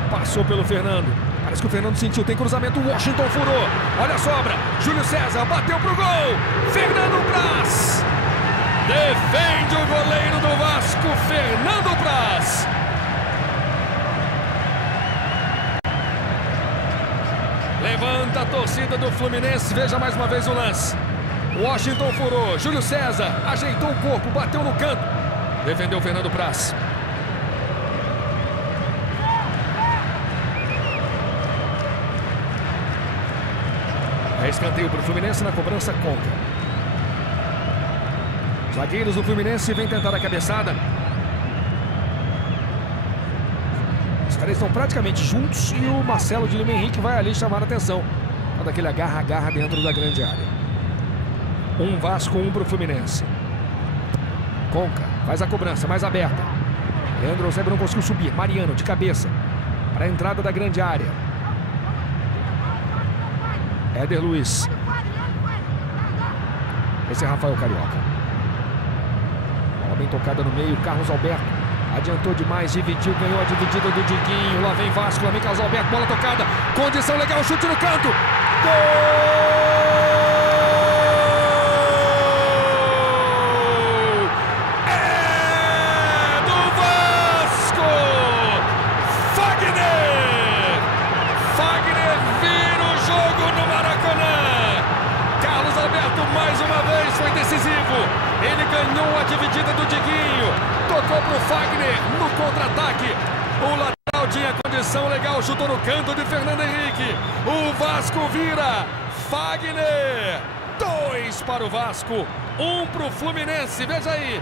Passou pelo Fernando. Parece que o Fernando sentiu. Tem cruzamento. O Washington furou. Olha a sobra. Júlio César bateu pro gol. Fernando Praz. Defende o goleiro do Vasco, Fernando Praz. Levanta a torcida do Fluminense. Veja mais uma vez o lance. Washington furou. Júlio César ajeitou o corpo, bateu no canto. Defendeu o Fernando Praz. É escanteio para o Fluminense na cobrança contra. Zagueiros do Fluminense vem tentar a cabeçada. Os caras estão praticamente juntos e o Marcelo de Lima Henrique vai ali chamar a atenção. Olha aquele agarra-agarra dentro da grande área. Um Vasco, um para o Fluminense. Conca faz a cobrança mais aberta. Leandro Eusébio não conseguiu subir. Mariano de cabeça para a entrada da grande área. Éder Luiz. Esse é Rafael Carioca. Bola bem tocada no meio. Carlos Alberto adiantou demais, dividiu, ganhou a dividida do Diguinho. Lá vem Vasco, lá vem Carlos Alberto. Bola tocada, condição legal, chute no canto. Gol! Mais uma vez foi decisivo. Ele ganhou a dividida do Diguinho. Tocou para o Fagner no contra-ataque. O lateral tinha condição legal. Chutou no canto de Fernando Henrique. O Vasco vira. Fagner. 2 para o Vasco. 1 para o Fluminense. Veja aí.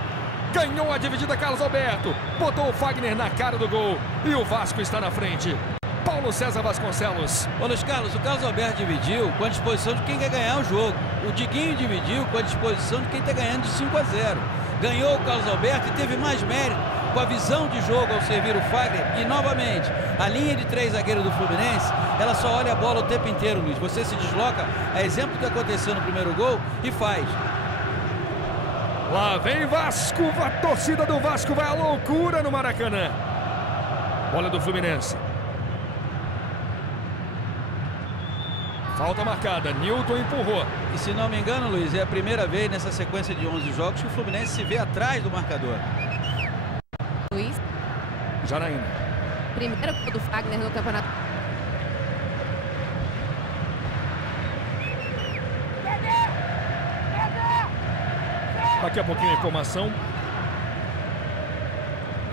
Ganhou a dividida Carlos Alberto. Botou o Fagner na cara do gol. E o Vasco está na frente. Paulo César Vasconcelos. Ô Luiz Carlos, o Carlos Alberto dividiu com a disposição de quem quer ganhar o jogo. O Diguinho dividiu com a disposição de quem está ganhando de 5-0. Ganhou o Carlos Alberto e teve mais mérito com a visão de jogo ao servir o Fagner. E novamente, a linha de 3 zagueiros do Fluminense, ela só olha a bola o tempo inteiro, Luiz. Você se desloca, é exemplo do que aconteceu no primeiro gol e faz. Lá vem Vasco, a torcida do Vasco vai à loucura no Maracanã. Bola do Fluminense. Falta marcada, Nilton empurrou. E se não me engano, Luiz, é a primeira vez nessa sequência de 11 jogos que o Fluminense se vê atrás do marcador. Luiz. Janaína. Primeiro gol do Fagner no campeonato. Daqui a pouquinho a informação.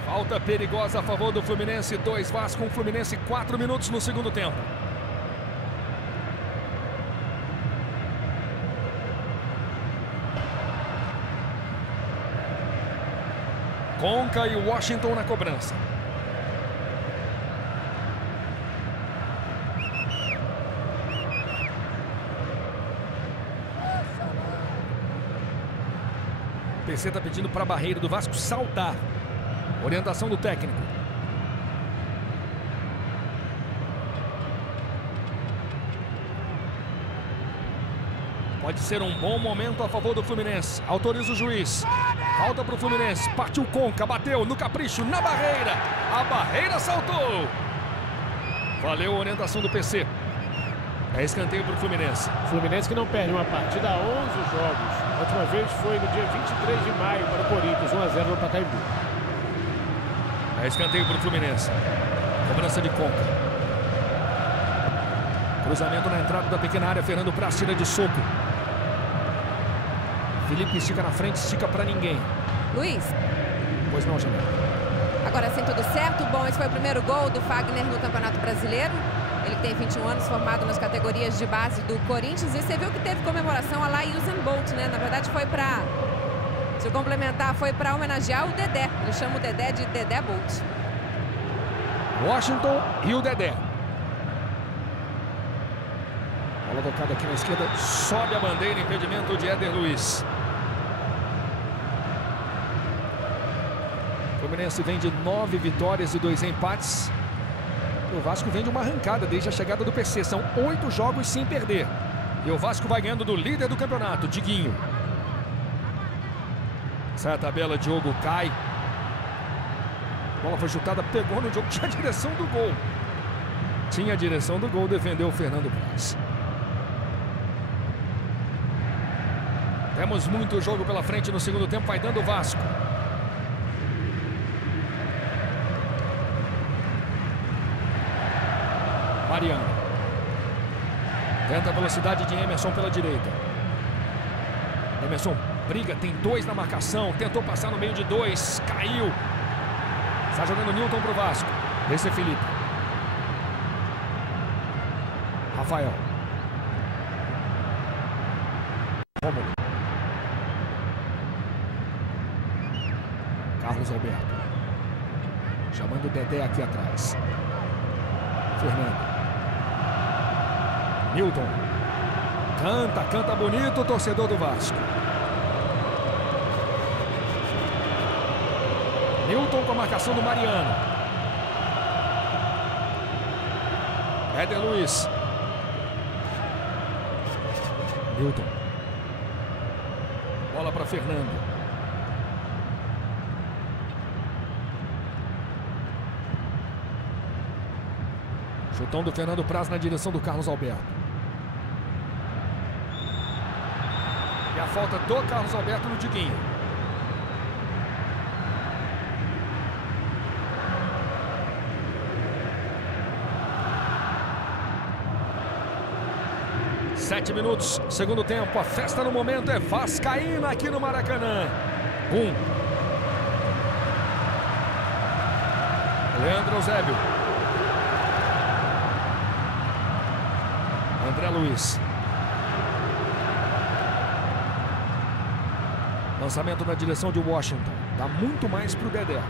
Falta perigosa a favor do Fluminense, 2 Vasco, 1 Fluminense, 4 minutos no segundo tempo. Conca e Washington na cobrança. O PC está pedindo para a barreira do Vasco saltar. Orientação do técnico. Pode ser um bom momento a favor do Fluminense. Autoriza o juiz. Falta para o Fluminense. Partiu Conca, bateu no capricho, na barreira. A barreira saltou. Valeu a orientação do PC. É escanteio para o Fluminense. Fluminense que não perde uma partida há 11 jogos. A última vez foi no dia 23 de maio para o Corinthians, 1-0 no Pacaembu. É escanteio para o Fluminense. Cobrança de Conca. Cruzamento na entrada da pequena área. Fernando Praz tira de soco. Felipe estica na frente, estica para ninguém. Luiz. Pois não, Janela. Agora sim, tudo certo. Bom, esse foi o primeiro gol do Fagner no Campeonato Brasileiro. Ele tem 21 anos, formado nas categorias de base do Corinthians. E você viu que teve comemoração a lá Usain Bolt, né? Na verdade foi para, se eu complementar, foi para homenagear o Dedé. Ele chama o Dedé de Dedé Bolt. Washington e o Dedé. Bola tocada aqui na esquerda. Sobe a bandeira, impedimento de Éder Luiz. O Fluminense vem de 9 vitórias e 2 empates. O Vasco vem de uma arrancada desde a chegada do PC. São 8 jogos sem perder. E o Vasco vai ganhando do líder do campeonato, Diguinho. Sai a tabela, Diogo cai. A bola foi chutada, pegou no Diogo. Tinha a direção do gol. Tinha a direção do gol, defendeu o Fernando Praz. Temos muito jogo pela frente no segundo tempo. Vai dando o Vasco. Mariano. Tenta a velocidade de Emerson pela direita. Emerson briga, tem 2 na marcação. Tentou passar no meio de 2. Caiu. Está jogando Nilton para o Vasco. Esse é Felipe. Rafael. Rômulo. Carlos Alberto. Chamando o Dedé aqui atrás. Fernando. Newton. Canta bonito o torcedor do Vasco. Newton com a marcação do Mariano. Éder Luiz. Newton. Bola para Fernando. Chutão do Fernando Praz na direção do Carlos Alberto. E a falta do Carlos Alberto no Diguinho. Sete minutos, segundo tempo. A festa no momento é vascaína aqui no Maracanã. Leandro Eusébio. André Luiz. Lançamento na direção de Washington. Dá muito mais para o Dedé.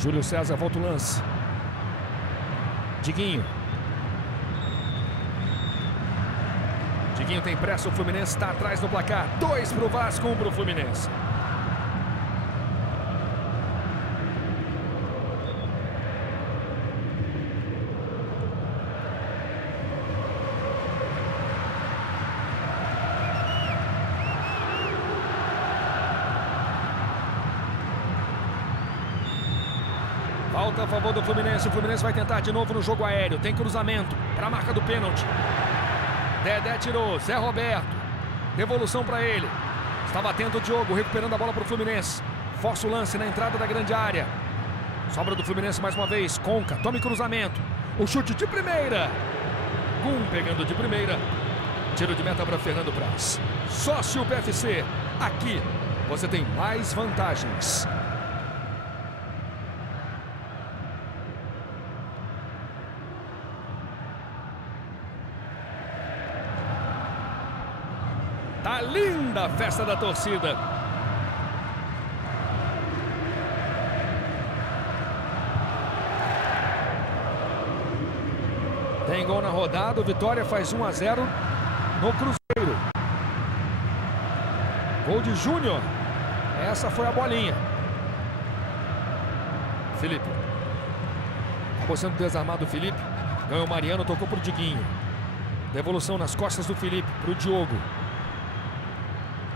Júlio César volta o lance. Diguinho. Diguinho tem pressa, o Fluminense está atrás no placar. 2 para o Vasco, 1 para o Fluminense. Falta a favor do Fluminense. O Fluminense vai tentar de novo no jogo aéreo. Tem cruzamento para a marca do pênalti. Dedé tirou, Zé Roberto. Devolução para ele. Está batendo o Diogo, recuperando a bola para o Fluminense. Força o lance na entrada da grande área. Sobra do Fluminense mais uma vez. Conca, tome cruzamento. O chute de primeira. Gum pegando de primeira. Tiro de meta para Fernando Praz. Sócio PFC. Aqui você tem mais vantagens. Tá linda a festa da torcida. Tem gol na rodada. O Vitória faz 1-0 no Cruzeiro. Gol de Júnior. Essa foi a bolinha. Felipe. Acabou sendo desarmado o Felipe. Ganhou o Mariano, tocou pro Diguinho. Devolução nas costas do Felipe pro Diogo.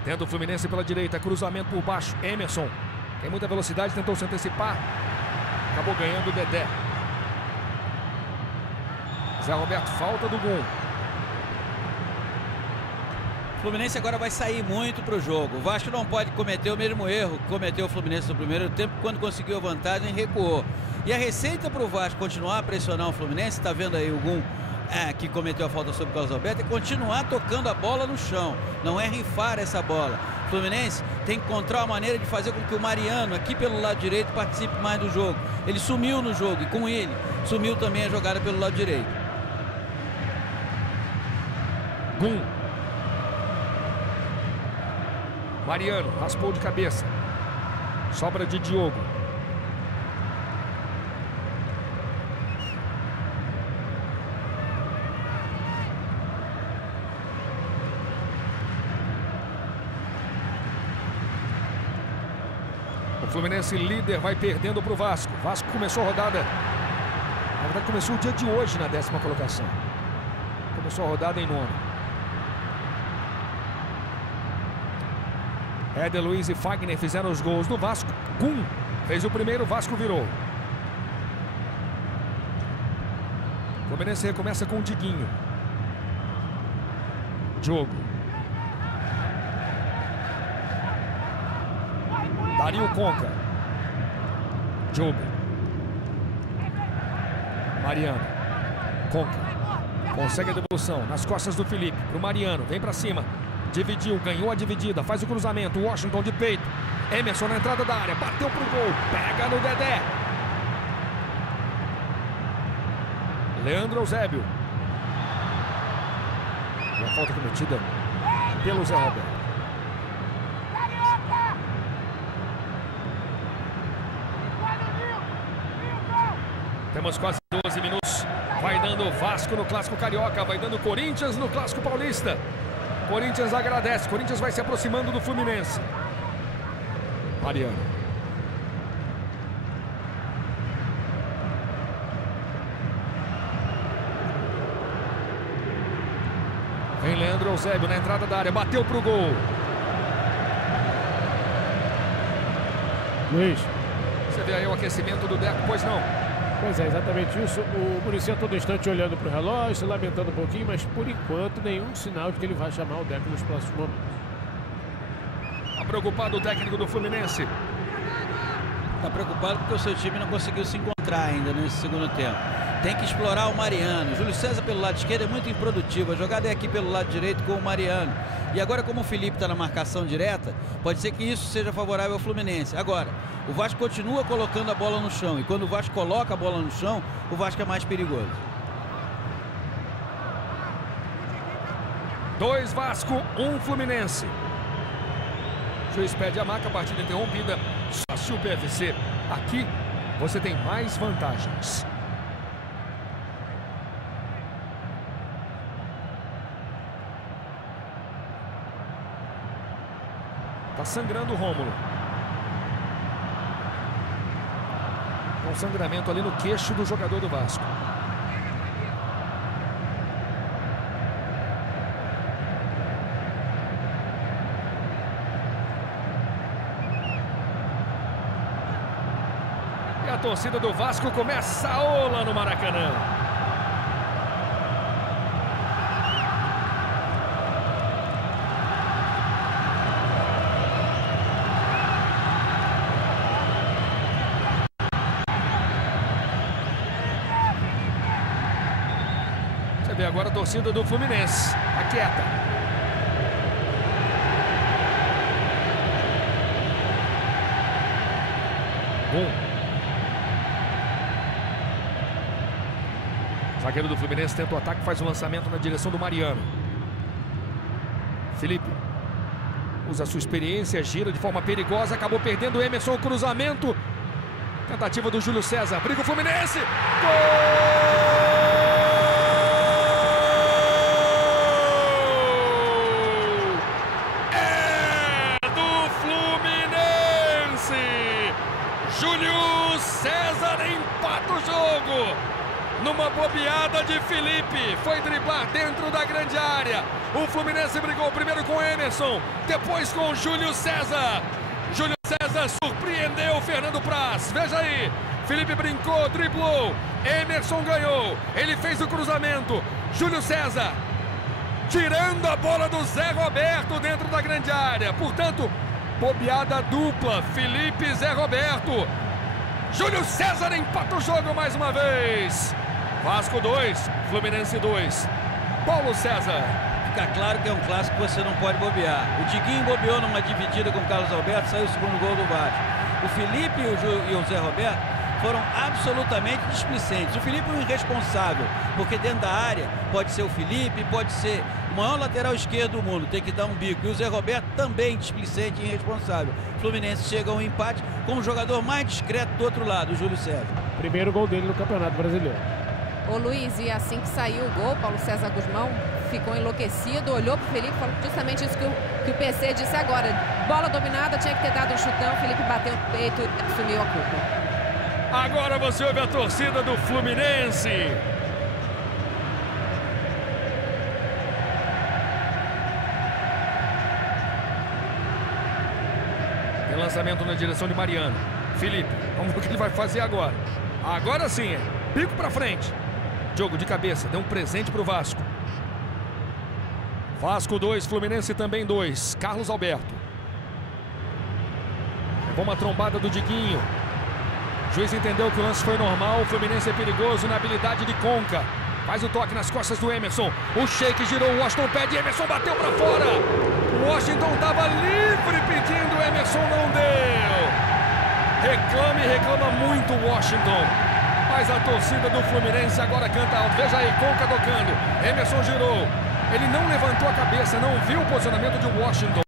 Tendo o Fluminense pela direita, cruzamento por baixo. Emerson tem muita velocidade, tentou se antecipar. Acabou ganhando o Dedé. Zé Roberto, falta do gol. O Fluminense agora vai sair muito para o jogo. O Vasco não pode cometer o mesmo erro que cometeu o Fluminense no primeiro tempo, quando conseguiu a vantagem, recuou. E a receita para o Vasco continuar a pressionar o Fluminense, está vendo aí o Gum, que cometeu a falta sobre o Carlos Alberto, é continuar tocando a bola no chão, não é rifar essa bola. O Fluminense tem que encontrar uma maneira de fazer com que o Mariano, aqui pelo lado direito, participe mais do jogo. Ele sumiu no jogo e com ele sumiu também a jogada pelo lado direito. Gum. Mariano raspou de cabeça. Sobra de Diogo. O Fluminense líder vai perdendo para o Vasco. O Vasco começou a rodada. Na verdade, começou o dia de hoje na 10ª colocação. Começou a rodada em 9º. Éder Luiz e Fagner fizeram os gols do Vasco. Gum fez o primeiro, o Vasco virou. O Fluminense recomeça com o Diguinho. Diogo. Dario Conca. Diogo. Mariano. Conca. Consegue a devolução nas costas do Felipe. Pro Mariano. Vem pra cima. Dividiu. Ganhou a dividida. Faz o cruzamento. Washington de peito. Emerson na entrada da área, bateu pro gol, pega no Dedé. Leandro Eusébio. Uma falta cometida pelo Zé Roberto. Temos quase 12 minutos. Vai dando Vasco no Clássico Carioca, vai dando Corinthians no Clássico Paulista. Corinthians agradece, Corinthians vai se aproximando do Fluminense. Mariano. Vem Leandro Eusébio na entrada da área, bateu pro gol. Luiz. Você vê aí o aquecimento do Deco, pois não? Pois é, exatamente isso. O Muricy a todo instante olhando para o relógio, se lamentando um pouquinho, mas por enquanto nenhum sinal de que ele vai chamar o Deco nos próximos momentos. Está preocupado o técnico do Fluminense? Está preocupado porque o seu time não conseguiu se encontrar ainda nesse segundo tempo. Tem que explorar o Mariano. Júlio César pelo lado esquerdo é muito improdutivo. A jogada é aqui pelo lado direito com o Mariano. E agora, como o Felipe está na marcação direta, pode ser que isso seja favorável ao Fluminense. Agora, o Vasco continua colocando a bola no chão. E quando o Vasco coloca a bola no chão, o Vasco é mais perigoso. 2 Vasco, 1 Fluminense. O juiz pede a marca, a partida interrompida. Sócio PFC. Aqui você tem mais vantagens. Tá sangrando o Rômulo. Um sangramento ali no queixo do jogador do Vasco. E a torcida do Vasco começa a ola no Maracanã. Vê agora a torcida do Fluminense. Tá quieta. Bom. O zagueiro do Fluminense tenta o ataque, faz o lançamento na direção do Mariano. Felipe usa a sua experiência, gira de forma perigosa, acabou perdendo o Emerson, o cruzamento. Tentativa do Júlio César, briga o Fluminense. Gol! Júlio César empata o jogo. Numa bobeada de Felipe. Foi driblar dentro da grande área. O Fluminense brigou primeiro com Emerson, depois com Júlio César. Júlio César surpreendeu Fernando Praz. Veja aí. Felipe brincou, driblou. Emerson ganhou. Ele fez o cruzamento. Júlio César tirando a bola do Zé Roberto dentro da grande área. Portanto, bobeada dupla, Felipe e Zé Roberto. Júlio César empata o jogo mais uma vez. Vasco 2, Fluminense 2. Paulo César. Fica claro que é um clássico que você não pode bobear. O Diguinho bobeou numa dividida com o Carlos Alberto, saiu o segundo gol do Vasco. O Felipe e o Zé Roberto foram absolutamente displicentes. O Felipe é um irresponsável, porque dentro da área pode ser o Felipe, pode ser o maior lateral esquerdo do mundo, tem que dar um bico. E o Zé Roberto também displicente e irresponsável. O Fluminense chega a um empate com o jogador mais discreto do outro lado, o Júlio César. Primeiro gol dele no Campeonato Brasileiro. Ô Luiz, e assim que saiu o gol, Paulo César Guzmão ficou enlouquecido, olhou pro Felipe, falou justamente isso que o PC disse agora. Bola dominada, tinha que ter dado um chutão, o Felipe bateu no peito e assumiu a culpa. Agora você ouve a torcida do Fluminense. Tem lançamento na direção de Mariano. Felipe, vamos ver o que ele vai fazer agora. Agora sim, pico pra frente. Jogo de cabeça, deu um presente pro Vasco. Vasco 2, Fluminense também 2. Carlos Alberto. Levou uma trombada do Diguinho. O juiz entendeu que o lance foi normal. O Fluminense é perigoso na habilidade de Conca. Faz o toque nas costas do Emerson. O Sheik girou, o Washington pede, Emerson bateu para fora. O Washington estava livre pedindo, o Emerson não deu. Reclama muito o Washington. Mas a torcida do Fluminense agora canta alto. Veja aí, Conca tocando. Emerson girou. Ele não levantou a cabeça, não viu o posicionamento de Washington.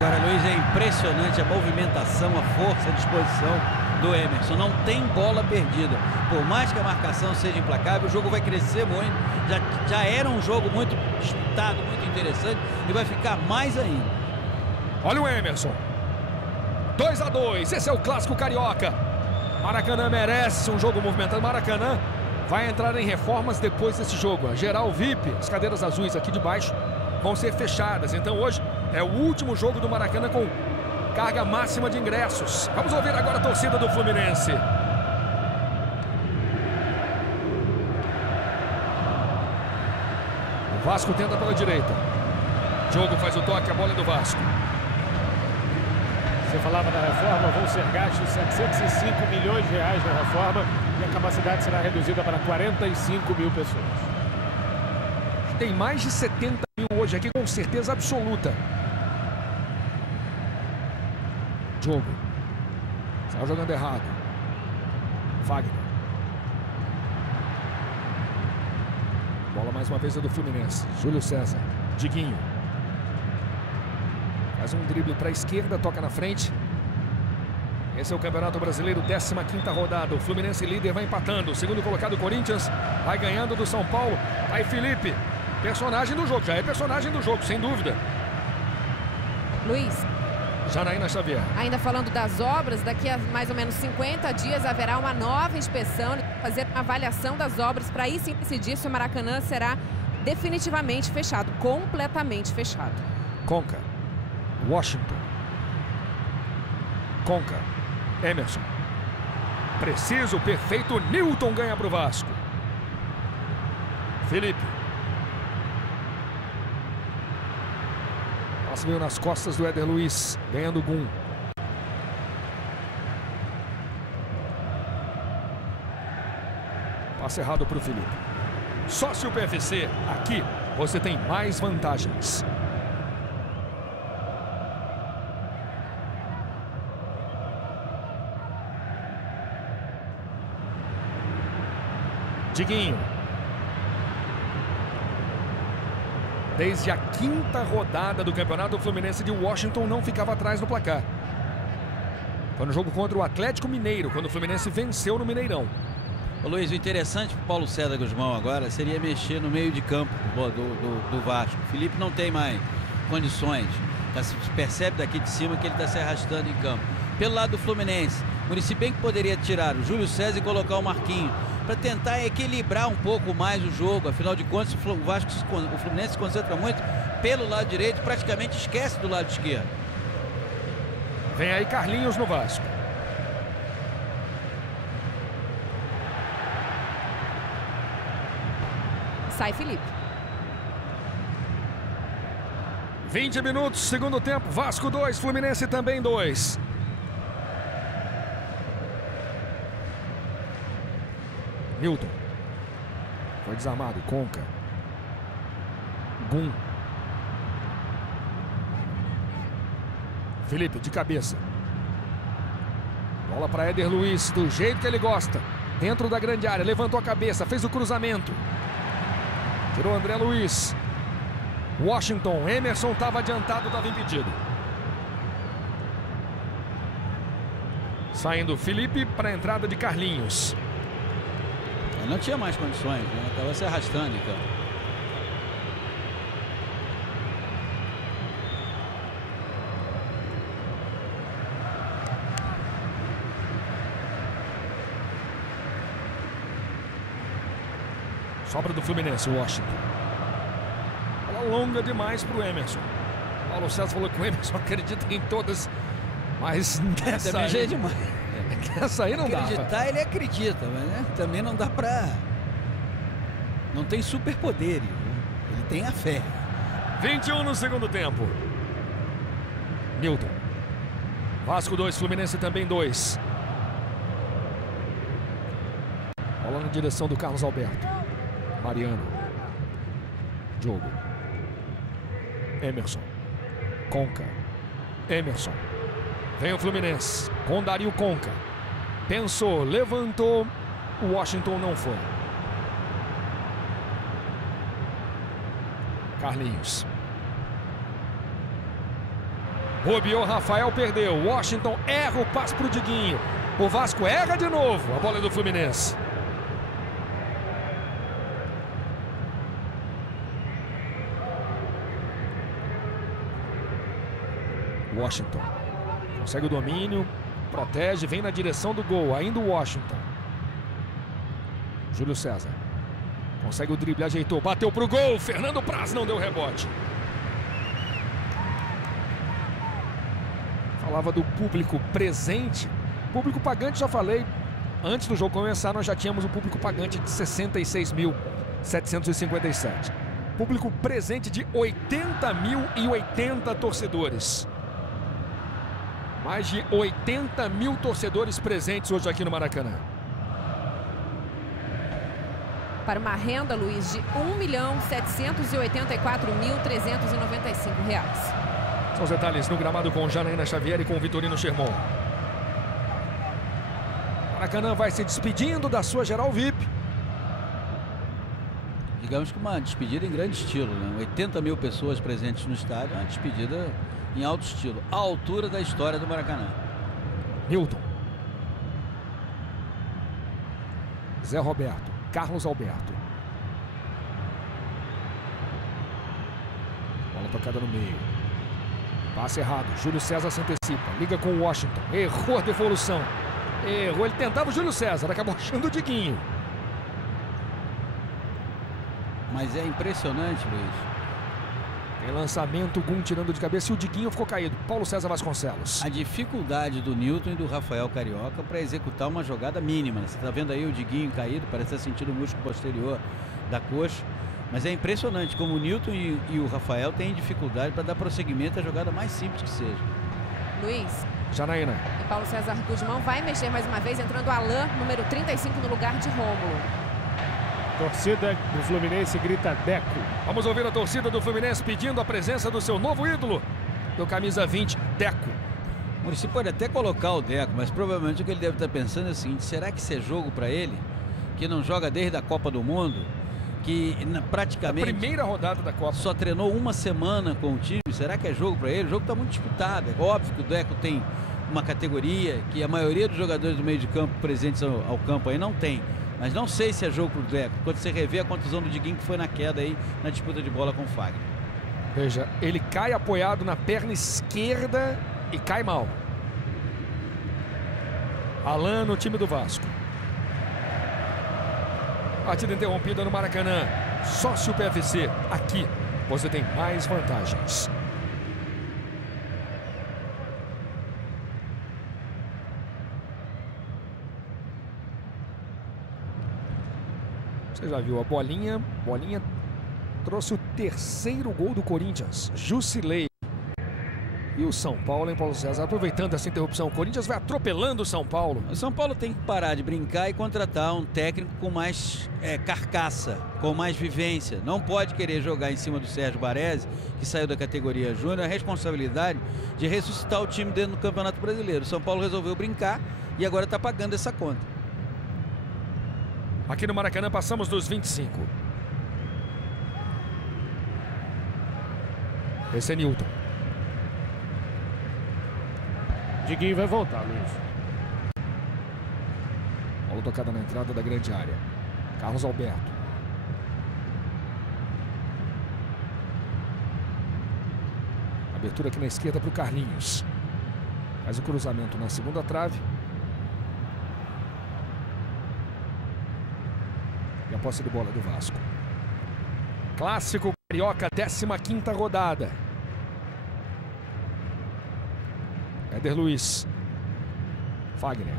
Agora, Luiz, é impressionante a movimentação, a força, a disposição do Emerson. Não tem bola perdida. Por mais que a marcação seja implacável, o jogo vai crescer muito. Já era um jogo muito disputado, muito interessante, e vai ficar mais ainda. Olha o Emerson. 2-2. Esse é o clássico carioca. Maracanã merece um jogo movimentado. Maracanã vai entrar em reformas depois desse jogo. A geral VIP, as cadeiras azuis aqui de baixo, vão ser fechadas. Então hoje é o último jogo do Maracanã com carga máxima de ingressos. Vamos ouvir agora a torcida do Fluminense. O Vasco tenta pela direita. Diogo faz o toque, a bola é do Vasco. Você falava da reforma, vão ser gastos 705 milhões de reais na reforma e a capacidade será reduzida para 45 mil pessoas. Tem mais de 70 mil hoje aqui, com certeza absoluta. Diogo. Saiu jogando errado. Wagner. Bola mais uma vez é do Fluminense. Júlio César. Diguinho. Faz um drible para a esquerda, toca na frente. Esse é o Campeonato Brasileiro, 15ª rodada. O Fluminense líder vai empatando. O segundo colocado, Corinthians, vai ganhando do São Paulo. Aí Felipe, personagem do jogo. Já é personagem do jogo, sem dúvida. Luiz. Janaína Xavier. Ainda falando das obras, daqui a mais ou menos 50 dias haverá uma nova inspeção, fazer uma avaliação das obras para aí sim decidir se o Maracanã será definitivamente fechado, completamente fechado. Conca. Washington. Conca. Emerson. Preciso, perfeito. Newton ganha para o Vasco. Felipe. Passe veio nas costas do Éder Luiz, ganhando o Gum. Passe errado para o Felipe. Sócio PFC, aqui você tem mais vantagens. Diguinho. Desde a 5ª rodada do Campeonato, o Fluminense de Washington não ficava atrás no placar. Foi no jogo contra o Atlético Mineiro, quando o Fluminense venceu no Mineirão. Ô Luiz, o interessante para o Paulo César Guzmão agora seria mexer no meio de campo do Vasco. O Felipe não tem mais condições. Se percebe daqui de cima que ele está se arrastando em campo. Pelo lado do Fluminense, o Muricy bem que poderia tirar o Júlio César e colocar o Marquinhos, para tentar equilibrar um pouco mais o jogo. Afinal de contas, o Fluminense se concentra muito pelo lado direito, praticamente esquece do lado esquerdo. Vem aí Carlinhos no Vasco. Sai Felipe. 20 minutos, segundo tempo. Vasco 2, Fluminense também 2. Newton. Foi desarmado. Conca. Gum. Felipe de cabeça. Bola para Éder Luiz, do jeito que ele gosta. Dentro da grande área. Levantou a cabeça, fez o cruzamento. Tirou André Luiz. Washington. Emerson estava adiantado, estava impedido. Saindo Felipe para a entrada de Carlinhos. Não tinha mais condições, né? Estava se arrastando, então. Sobra do Fluminense, Washington. Bola longa demais para o Emerson. Paulo César falou que o Emerson acredita em todas, mas nessa aí é demais. Essa aí não dá. Acreditar, ele acredita, mas né? Também não dá pra... Não tem superpoderes, né? Ele tem a fé. 21 no segundo tempo. Newton. Vasco 2, Fluminense também 2. Bola na direção do Carlos Alberto. Mariano. Diogo. Emerson. Conca. Emerson. Vem o Fluminense com Dario Conca. Pensou, levantou. O Washington não foi. Carlinhos. Bobeou, Rafael perdeu. Washington erra o passe para o Diguinho. O Vasco erra de novo. A bola é do Fluminense. Washington. Consegue o domínio. Protege, vem na direção do gol. Ainda o Washington. Júlio César. Consegue o drible, ajeitou. Bateu para o gol. Fernando Praz não deu rebote. Falava do público presente. Público pagante, já falei. Antes do jogo começar, nós já tínhamos o público pagante de 66.757. Público presente de 80.080 torcedores. Mais de 80 mil torcedores presentes hoje aqui no Maracanã. Para uma renda, Luiz, de R$ 1.784.395. São os detalhes no gramado com Janaína Xavier e com Vitorino Sherman. Maracanã vai se despedindo da sua geral VIP. Digamos que uma despedida em grande estilo, né? 80 mil pessoas presentes no estádio, uma despedida em alto estilo, à altura da história do Maracanã. Newton. Zé Roberto. Carlos Alberto. Bola tocada no meio. Passe errado. Júlio César se antecipa. Liga com o Washington. Errou a devolução. Errou. Ele tentava o Júlio César. Acabou achando o Diguinho. Mas é impressionante, Luiz. Tem lançamento, Gum tirando de cabeça e o Diguinho ficou caído. Paulo César Vasconcelos. A dificuldade do Newton e do Rafael Carioca para executar uma jogada mínima. Você está vendo aí o Diguinho caído, parece estar sentindo o músculo posterior da coxa. Mas é impressionante como o Newton e o Rafael têm dificuldade para dar prosseguimento à jogada mais simples que seja. Luiz. Janaína. E Paulo César Guzmão vai mexer mais uma vez, entrando Alain, número 35, no lugar de Rômulo. Torcida do Fluminense grita Deco. Vamos ouvir a torcida do Fluminense pedindo a presença do seu novo ídolo, do camisa 20, Deco. O Muricy pode até colocar o Deco, mas provavelmente o que ele deve estar pensando é o seguinte: será que isso é jogo para ele, que não joga desde a Copa do Mundo, que praticamente a primeira rodada da Copa só treinou uma semana com o time? Será que é jogo para ele? O jogo está muito disputado. É óbvio que o Deco tem uma categoria que a maioria dos jogadores do meio de campo presentes ao campo aí não tem. Mas não sei se é jogo pro Deco, quando você rever a contusão do Diguinho, que foi na queda aí, na disputa de bola com o Fagner. Veja, ele cai apoiado na perna esquerda e cai mal. Alain no time do Vasco. Partida interrompida no Maracanã. Sócio PFC, aqui você tem mais vantagens. Você já viu a bolinha? Bolinha trouxe o terceiro gol do Corinthians. Jusilei. E o São Paulo, hein, Paulo César? Aproveitando essa interrupção, o Corinthians vai atropelando o São Paulo. O São Paulo tem que parar de brincar e contratar um técnico com mais carcaça, com mais vivência. Não pode querer jogar em cima do Sérgio Baresi, que saiu da categoria júnior, a responsabilidade de ressuscitar o time dentro do Campeonato Brasileiro. O São Paulo resolveu brincar e agora está pagando essa conta. Aqui no Maracanã passamos dos 25. Esse é Newton. Diguinho vai voltar, Luiz. Bola tocada na entrada da grande área. Carlos Alberto. Abertura aqui na esquerda para o Carlinhos. Faz o cruzamento na segunda trave. E a posse de bola do Vasco. Clássico Carioca, 15ª rodada. Éder Luiz. Fagner.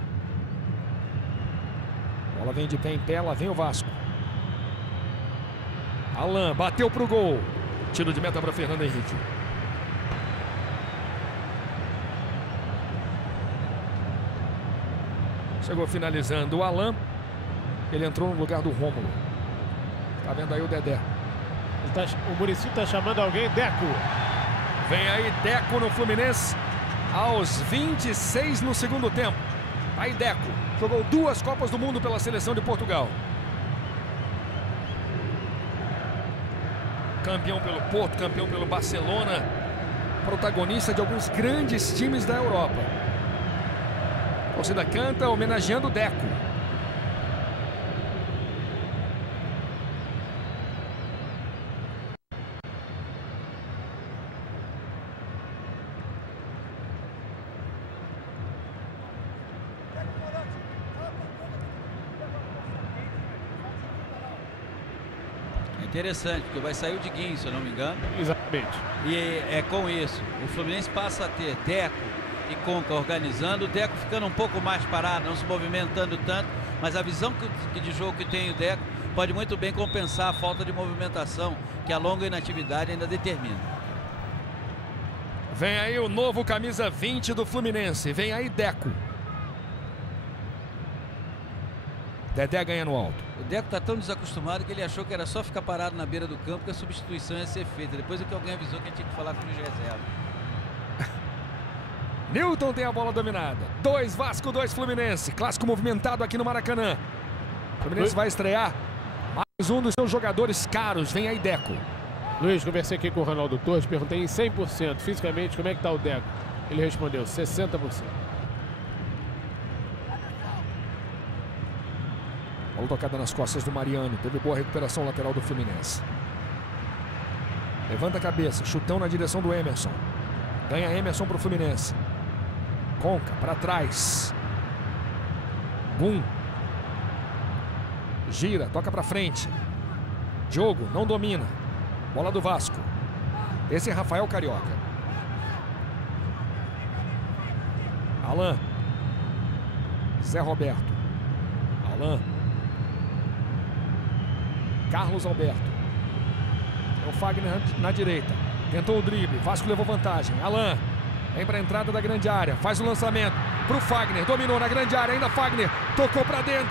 Bola vem de pé em pé, lá vem o Vasco. Alain bateu pro gol. Tiro de meta para Fernando Henrique. Chegou finalizando o Alain. Ele entrou no lugar do Rômulo. Tá vendo aí o Dedé. O Muricy tá chamando alguém, Deco. Vem aí Deco no Fluminense aos 26 no segundo tempo. Aí Deco jogou 2 Copas do Mundo pela seleção de Portugal. Campeão pelo Porto, campeão pelo Barcelona. Protagonista de alguns grandes times da Europa. A torcida canta homenageando Deco. Interessante, porque vai sair o Diguinho, se eu não me engano. Exatamente. E é com isso, o Fluminense passa a ter Deco e Conca organizando, o Deco ficando um pouco mais parado, não se movimentando tanto, mas a visão de jogo que tem o Deco pode muito bem compensar a falta de movimentação que a longa inatividade ainda determina. Vem aí o novo camisa 20 do Fluminense, vem aí Deco. Dedé ganha no alto. O Deco está tão desacostumado que ele achou que era só ficar parado na beira do campo que a substituição ia ser feita. Depois é que alguém avisou que ele tinha que falar com os reservas. Newton tem a bola dominada. 2 Vasco, 2 Fluminense. Clássico movimentado aqui no Maracanã. O Fluminense vai estrear mais um dos seus jogadores caros. Vem aí Deco. Luiz, conversei aqui com o Ronaldo Torres, perguntei em 100% fisicamente como é que tá o Deco. Ele respondeu 60%. Bola tocada nas costas do Mariano. Teve boa recuperação lateral do Fluminense. Levanta a cabeça. Chutão na direção do Emerson. Ganha Emerson para o Fluminense. Conca para trás. Gum. Gira, toca para frente. Diogo não domina. Bola do Vasco. Esse é Rafael Carioca. Alan. Zé Roberto. Alan. Carlos Alberto. É o Fagner na direita. Tentou o drible. Vasco levou vantagem. Alan. Vem para a entrada da grande área. Faz o lançamento para o Fagner. Dominou na grande área. Ainda Fagner. Tocou para dentro.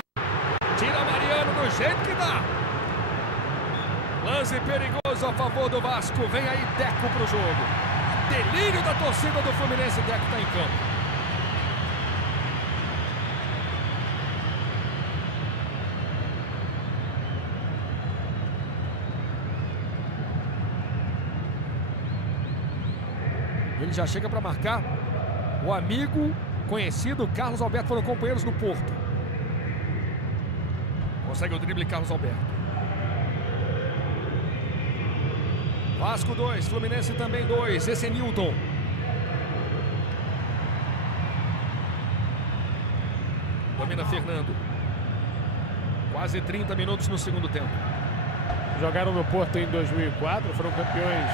Tira Mariano do jeito que dá. Lance perigoso a favor do Vasco. Vem aí Deco para o jogo. Delírio da torcida do Fluminense. Deco está em campo. Ele já chega para marcar o amigo conhecido Carlos Alberto. Foram companheiros no Porto. Consegue o drible Carlos Alberto. Vasco 2, Fluminense também 2. Esse é Newton. Domina Fernando. Quase 30 minutos no segundo tempo. Jogaram no Porto em 2004, foram campeões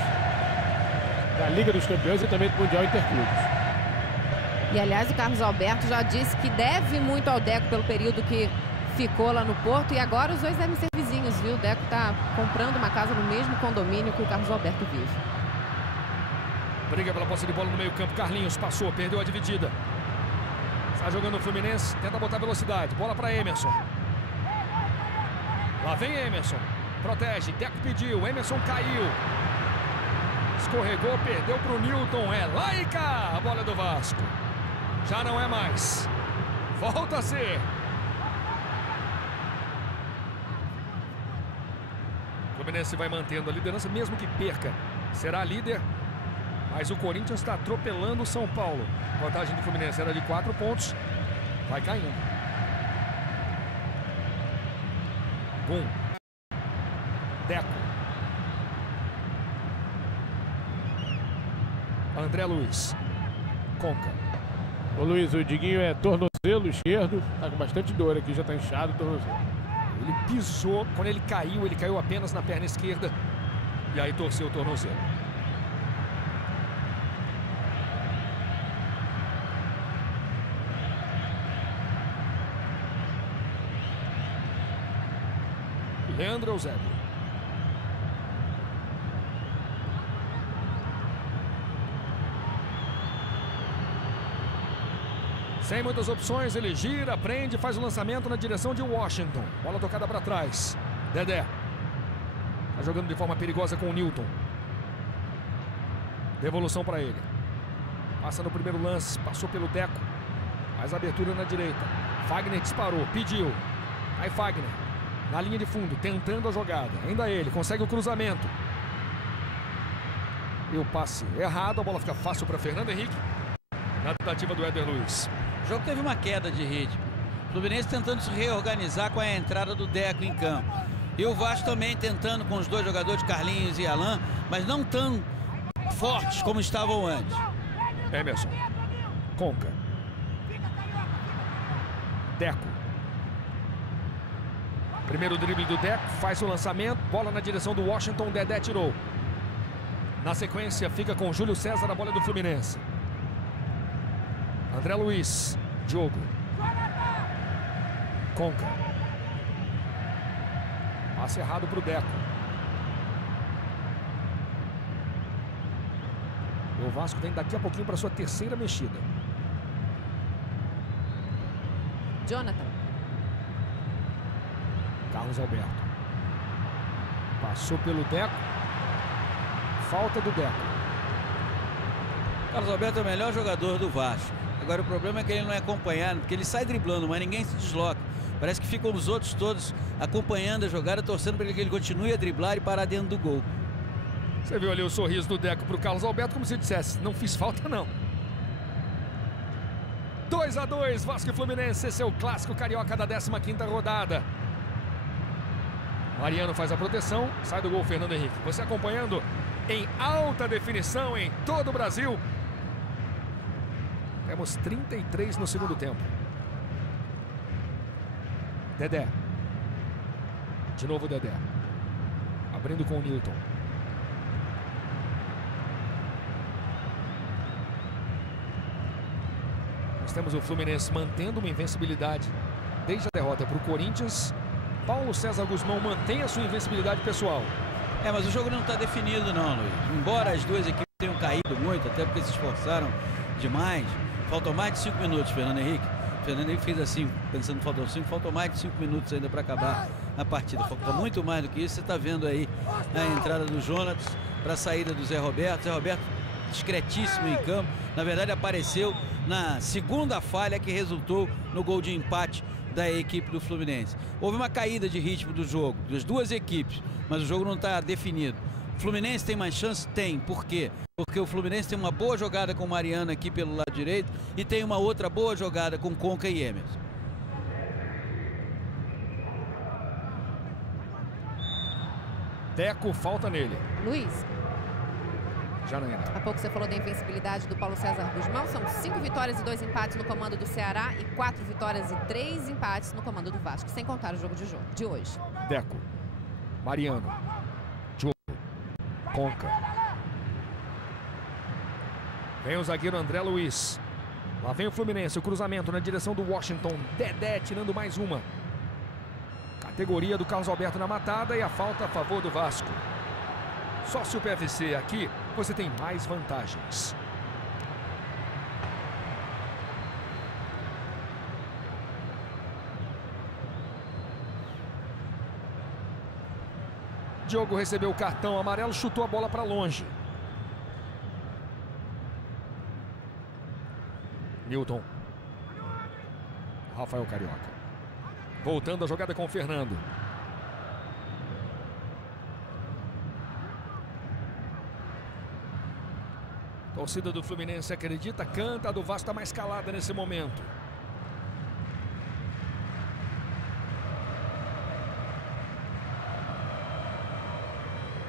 da Liga dos Campeões e também do Mundial Interclubes. E aliás, o Carlos Alberto já disse que deve muito ao Deco pelo período que ficou lá no Porto, e agora os dois devem ser vizinhos, viu? O Deco está comprando uma casa no mesmo condomínio que o Carlos Alberto vive. Briga pela posse de bola no meio-campo. Carlinhos passou, perdeu a dividida. Está jogando o Fluminense, tenta botar velocidade. Bola para Emerson. Lá vem Emerson. Protege, Deco pediu, Emerson caiu. Escorregou, perdeu para o Newton. É lá e cá a bola do Vasco. Já não é mais. Volta a ser. O Fluminense vai mantendo a liderança, mesmo que perca. Será líder, mas o Corinthians está atropelando o São Paulo. A vantagem do Fluminense era de 4 pontos. Vai caindo. Gum. Deco. André Luiz. Conca. Ô Luiz, o Diguinho é tornozelo esquerdo. Tá com bastante dor aqui, já tá inchado o tornozelo. Ele pisou, quando ele caiu apenas na perna esquerda. E aí torceu o tornozelo. Leandro Eusébio. Sem muitas opções, ele gira, prende, faz o lançamento na direção de Washington. Bola tocada para trás. Dedé. Tá jogando de forma perigosa com o Newton. Devolução para ele. Passa no primeiro lance, passou pelo Deco. Faz a abertura na direita. Fagner disparou, pediu. Aí Fagner, na linha de fundo, tentando a jogada. Ainda ele, consegue o cruzamento. E o passe errado, a bola fica fácil para Fernando Henrique. Na tentativa do Éder Luiz. O jogo teve uma queda de ritmo. O Fluminense tentando se reorganizar com a entrada do Deco em campo. E o Vasco também tentando com os dois jogadores, Carlinhos e Alan, mas não tão fortes como estavam antes. Emerson. Conca. Deco. Primeiro drible do Deco, faz o lançamento, bola na direção do Washington, Dedé tirou. Na sequência fica com Júlio César, a bola do Fluminense. André Luiz, Diogo. Conca. Passe errado para o Deco. O Vasco vem daqui a pouquinho para sua terceira mexida. Jonathan. Carlos Alberto. Passou pelo Deco. Falta do Deco. Carlos Alberto é o melhor jogador do Vasco. Agora o problema é que ele não é acompanhado, porque ele sai driblando, mas ninguém se desloca. Parece que ficam os outros todos acompanhando a jogada, torcendo para que ele continue a driblar e parar dentro do gol. Você viu ali o sorriso do Deco para o Carlos Alberto, como se dissesse, não fiz falta não. 2-2, Vasco e Fluminense, esse é o clássico carioca da 15ª rodada. Mariano faz a proteção, sai do gol Fernando Henrique. Você acompanhando em alta definição em todo o Brasil. Temos 33 no segundo tempo. Dedé. De novo Dedé. Abrindo com o Newton. Nós temos o Fluminense mantendo uma invencibilidade desde a derrota para o Corinthians. Paulo César Guzmão mantém a sua invencibilidade pessoal. Mas o jogo não está definido não, Luiz. Embora as duas equipes tenham caído muito, até porque se esforçaram demais. Faltam mais de 5 minutos, Fernando Henrique. Fernando Henrique fez assim, pensando que faltam 5, faltam mais de 5 minutos ainda para acabar a partida. Falta muito mais do que isso. Você está vendo aí a entrada do Jonas para a saída do Zé Roberto. Zé Roberto discretíssimo em campo. Na verdade apareceu na segunda falha que resultou no gol de empate da equipe do Fluminense. Houve uma caída de ritmo do jogo, das duas equipes, mas o jogo não está definido. O Fluminense tem mais chance? Tem. Por quê? Porque o Fluminense tem uma boa jogada com o Mariano aqui pelo lado direito e tem uma outra boa jogada com Conca e Emerson. Deco, falta nele. Luiz. Janaína. Há pouco você falou da invencibilidade do Paulo César Guzmão. São 5 vitórias e 2 empates no comando do Ceará e 4 vitórias e 3 empates no comando do Vasco, sem contar o jogo de hoje. Deco. Mariano. Diogo. Conca. Vem o zagueiro André Luiz. Lá vem o Fluminense, o cruzamento na direção do Washington. Dedé tirando mais uma. Categoria do Carlos Alberto na matada e a falta a favor do Vasco. Sócio PFC, aqui você tem mais vantagens. Diogo recebeu o cartão amarelo, chutou a bola para longe. Newton. Rafael Carioca. Voltando a jogada com o Fernando. Torcida do Fluminense acredita, canta, a do Vasco está mais calada nesse momento.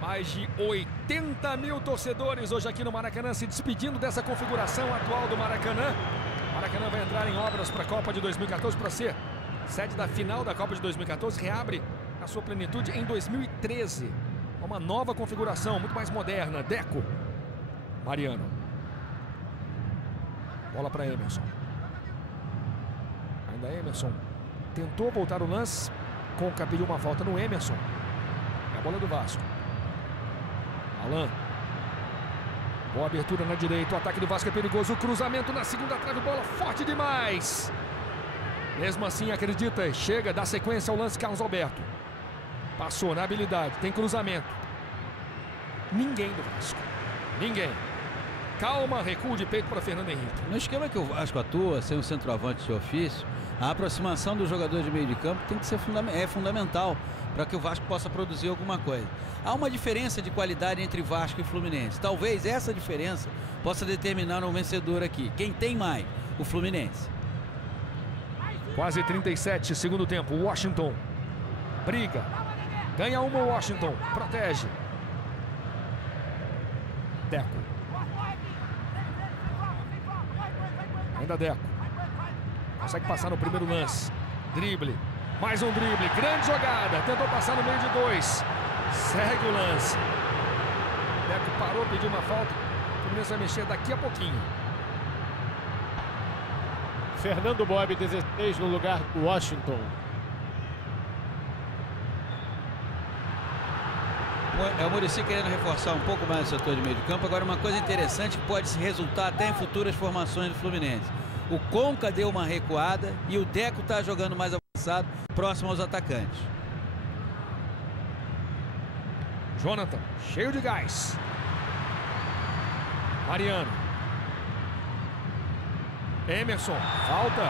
Mais de 80 mil torcedores hoje aqui no Maracanã se despedindo dessa configuração atual do Maracanã. O Maracanã vai entrar em obras para a Copa de 2014 para ser sede da final da Copa de 2014. Reabre a sua plenitude em 2013. Uma nova configuração, muito mais moderna. Deco. Mariano. Bola para Emerson. Ainda Emerson. Tentou voltar o lance. Conca pediu uma falta no Emerson. É a bola do Vasco. Alan. Boa abertura na direita. O ataque do Vasco é perigoso. O cruzamento na segunda trave. Bola forte demais. Mesmo assim, acredita. Chega, dá sequência ao lance Carlos Alberto. Passou na habilidade, tem cruzamento. Ninguém do Vasco. Ninguém. Calma, recuo de peito para Fernando Henrique. No esquema que o Vasco atua, sem um centroavante de ofício, a aproximação do jogador de meio de campo tem que ser fundamental para que o Vasco possa produzir alguma coisa. Há uma diferença de qualidade entre Vasco e Fluminense. Talvez essa diferença possa determinar um vencedor aqui. Quem tem mais? O Fluminense. Quase 37, segundo tempo. Washington briga. Ganha uma o Washington. Protege. Deco. Ainda Deco. Consegue passar no primeiro lance. Drible. Mais um drible. Grande jogada. Tentou passar no meio de dois. Segue o lance. Deco parou, pediu uma falta. O Fluminense vai mexer daqui a pouquinho. Fernando Bob, 16 no lugar do Washington. É o Muricy querendo reforçar um pouco mais o setor de meio de campo. Agora, uma coisa interessante que pode resultar até em futuras formações do Fluminense. O Conca deu uma recuada e o Deco está jogando mais avançado, próximo aos atacantes. Jonathan, cheio de gás. Mariano. Emerson, falta.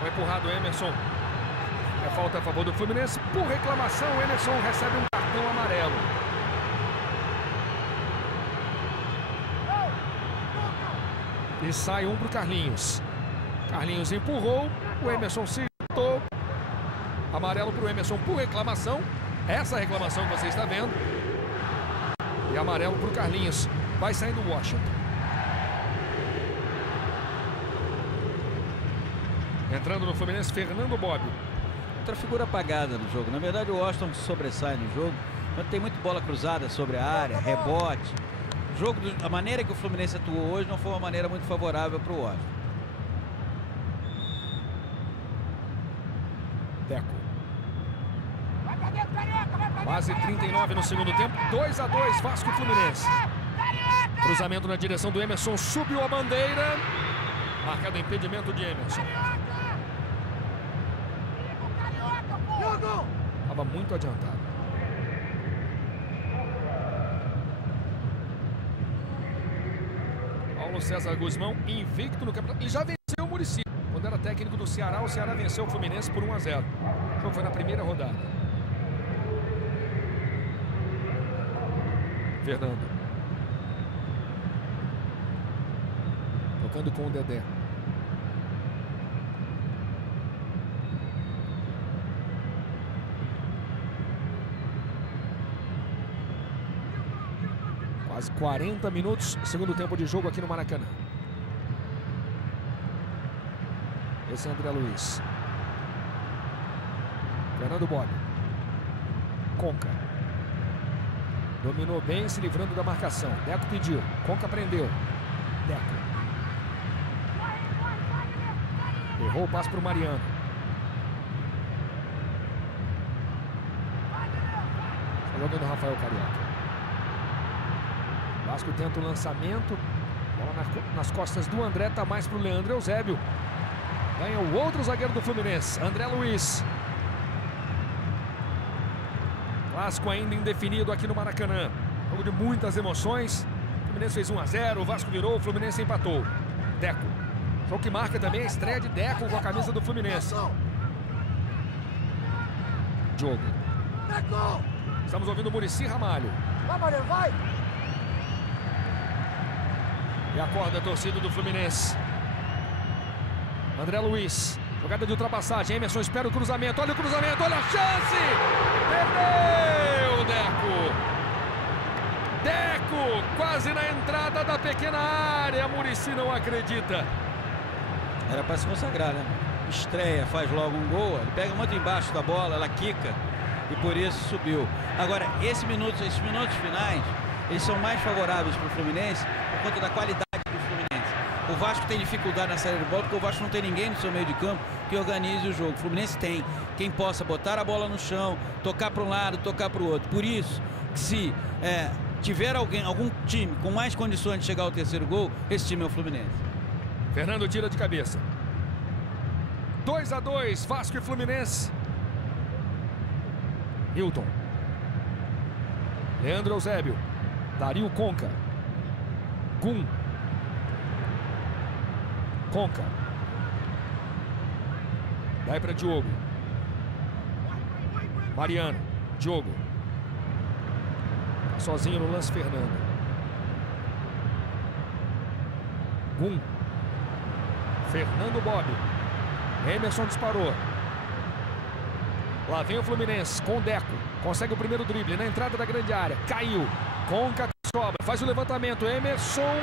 Foi empurrado o Emerson. É falta a favor do Fluminense. Por reclamação, o Emerson recebe um cartão amarelo. E sai um para o Carlinhos. Carlinhos empurrou. O Emerson se irritou. Amarelo para o Emerson por reclamação. Essa reclamação que você está vendo. E amarelo para o Carlinhos. Vai saindo o Washington. Entrando no Fluminense, Fernando Bob. Outra figura apagada no jogo. Na verdade, o Washington sobressai no jogo. Mas tem muita bola cruzada sobre a área, rebote. O jogo, a maneira que o Fluminense atuou hoje não foi uma maneira muito favorável para o Washington. Deco. Quase 39 no segundo tempo. 2-2, Vasco e Fluminense. Cruzamento na direção do Emerson. Subiu a bandeira. Marcado impedimento de Emerson. Estava muito adiantado. Paulo César Guzmão, invicto no campeonato. Ele já venceu o Muricy. Quando era técnico do Ceará, o Ceará venceu o Fluminense por 1-0. O jogo foi na primeira rodada. Fernando. Tocando com o Dedé. Quase 40 minutos, segundo tempo de jogo aqui no Maracanã. Esse é André Luiz. Fernando Bob. Conca. Dominou bem, se livrando da marcação. Deco pediu. Conca prendeu. Deco. Errou o passe para o Mariano. Está jogando o Rafael Carioca. Vasco tenta o lançamento. Bola nas costas do André. Está mais para o Leandro Eusébio. Ganha o outro zagueiro do Fluminense, André Luiz. Vasco ainda indefinido aqui no Maracanã. Jogo de muitas emoções. O Fluminense fez 1-0, o Vasco virou, o Fluminense empatou. Deco. Jogo que marca também a estreia de Deco com a camisa do Fluminense. Jogo. Estamos ouvindo o Muricy Ramalho. Vai, Mariano, vai! E acorda a torcida do Fluminense. André Luiz. Jogada de ultrapassagem. Emerson espera o cruzamento. Olha o cruzamento, olha a chance! Perdeu, Deco! Deco, quase na entrada da pequena área. Muricy não acredita. Era para se consagrar, né? Estreia, faz logo um gol. Ele pega muito embaixo da bola, ela quica. E por isso subiu. Agora, esses minutos finais, eles são mais favoráveis para o Fluminense por conta da qualidade do Fluminense. O Vasco tem dificuldade na saída de bola porque o Vasco não tem ninguém no seu meio de campo que organize o jogo. O Fluminense tem quem possa botar a bola no chão, tocar para um lado, tocar para o outro. Por isso, se tiver algum time com mais condições de chegar ao terceiro gol, esse time é o Fluminense. Fernando tira de cabeça. 2-2, Vasco e Fluminense. Newton. Leandro Eusébio. Dario Conca. Gum. Conca. Daí para Diogo. Mariano. Diogo. Sozinho no lance, Fernando. Gum. Fernando Bob. Emerson disparou. Lá vem o Fluminense com o Deco. Consegue o primeiro drible na entrada da grande área. Caiu. Conca sobra. Faz o levantamento. Emerson.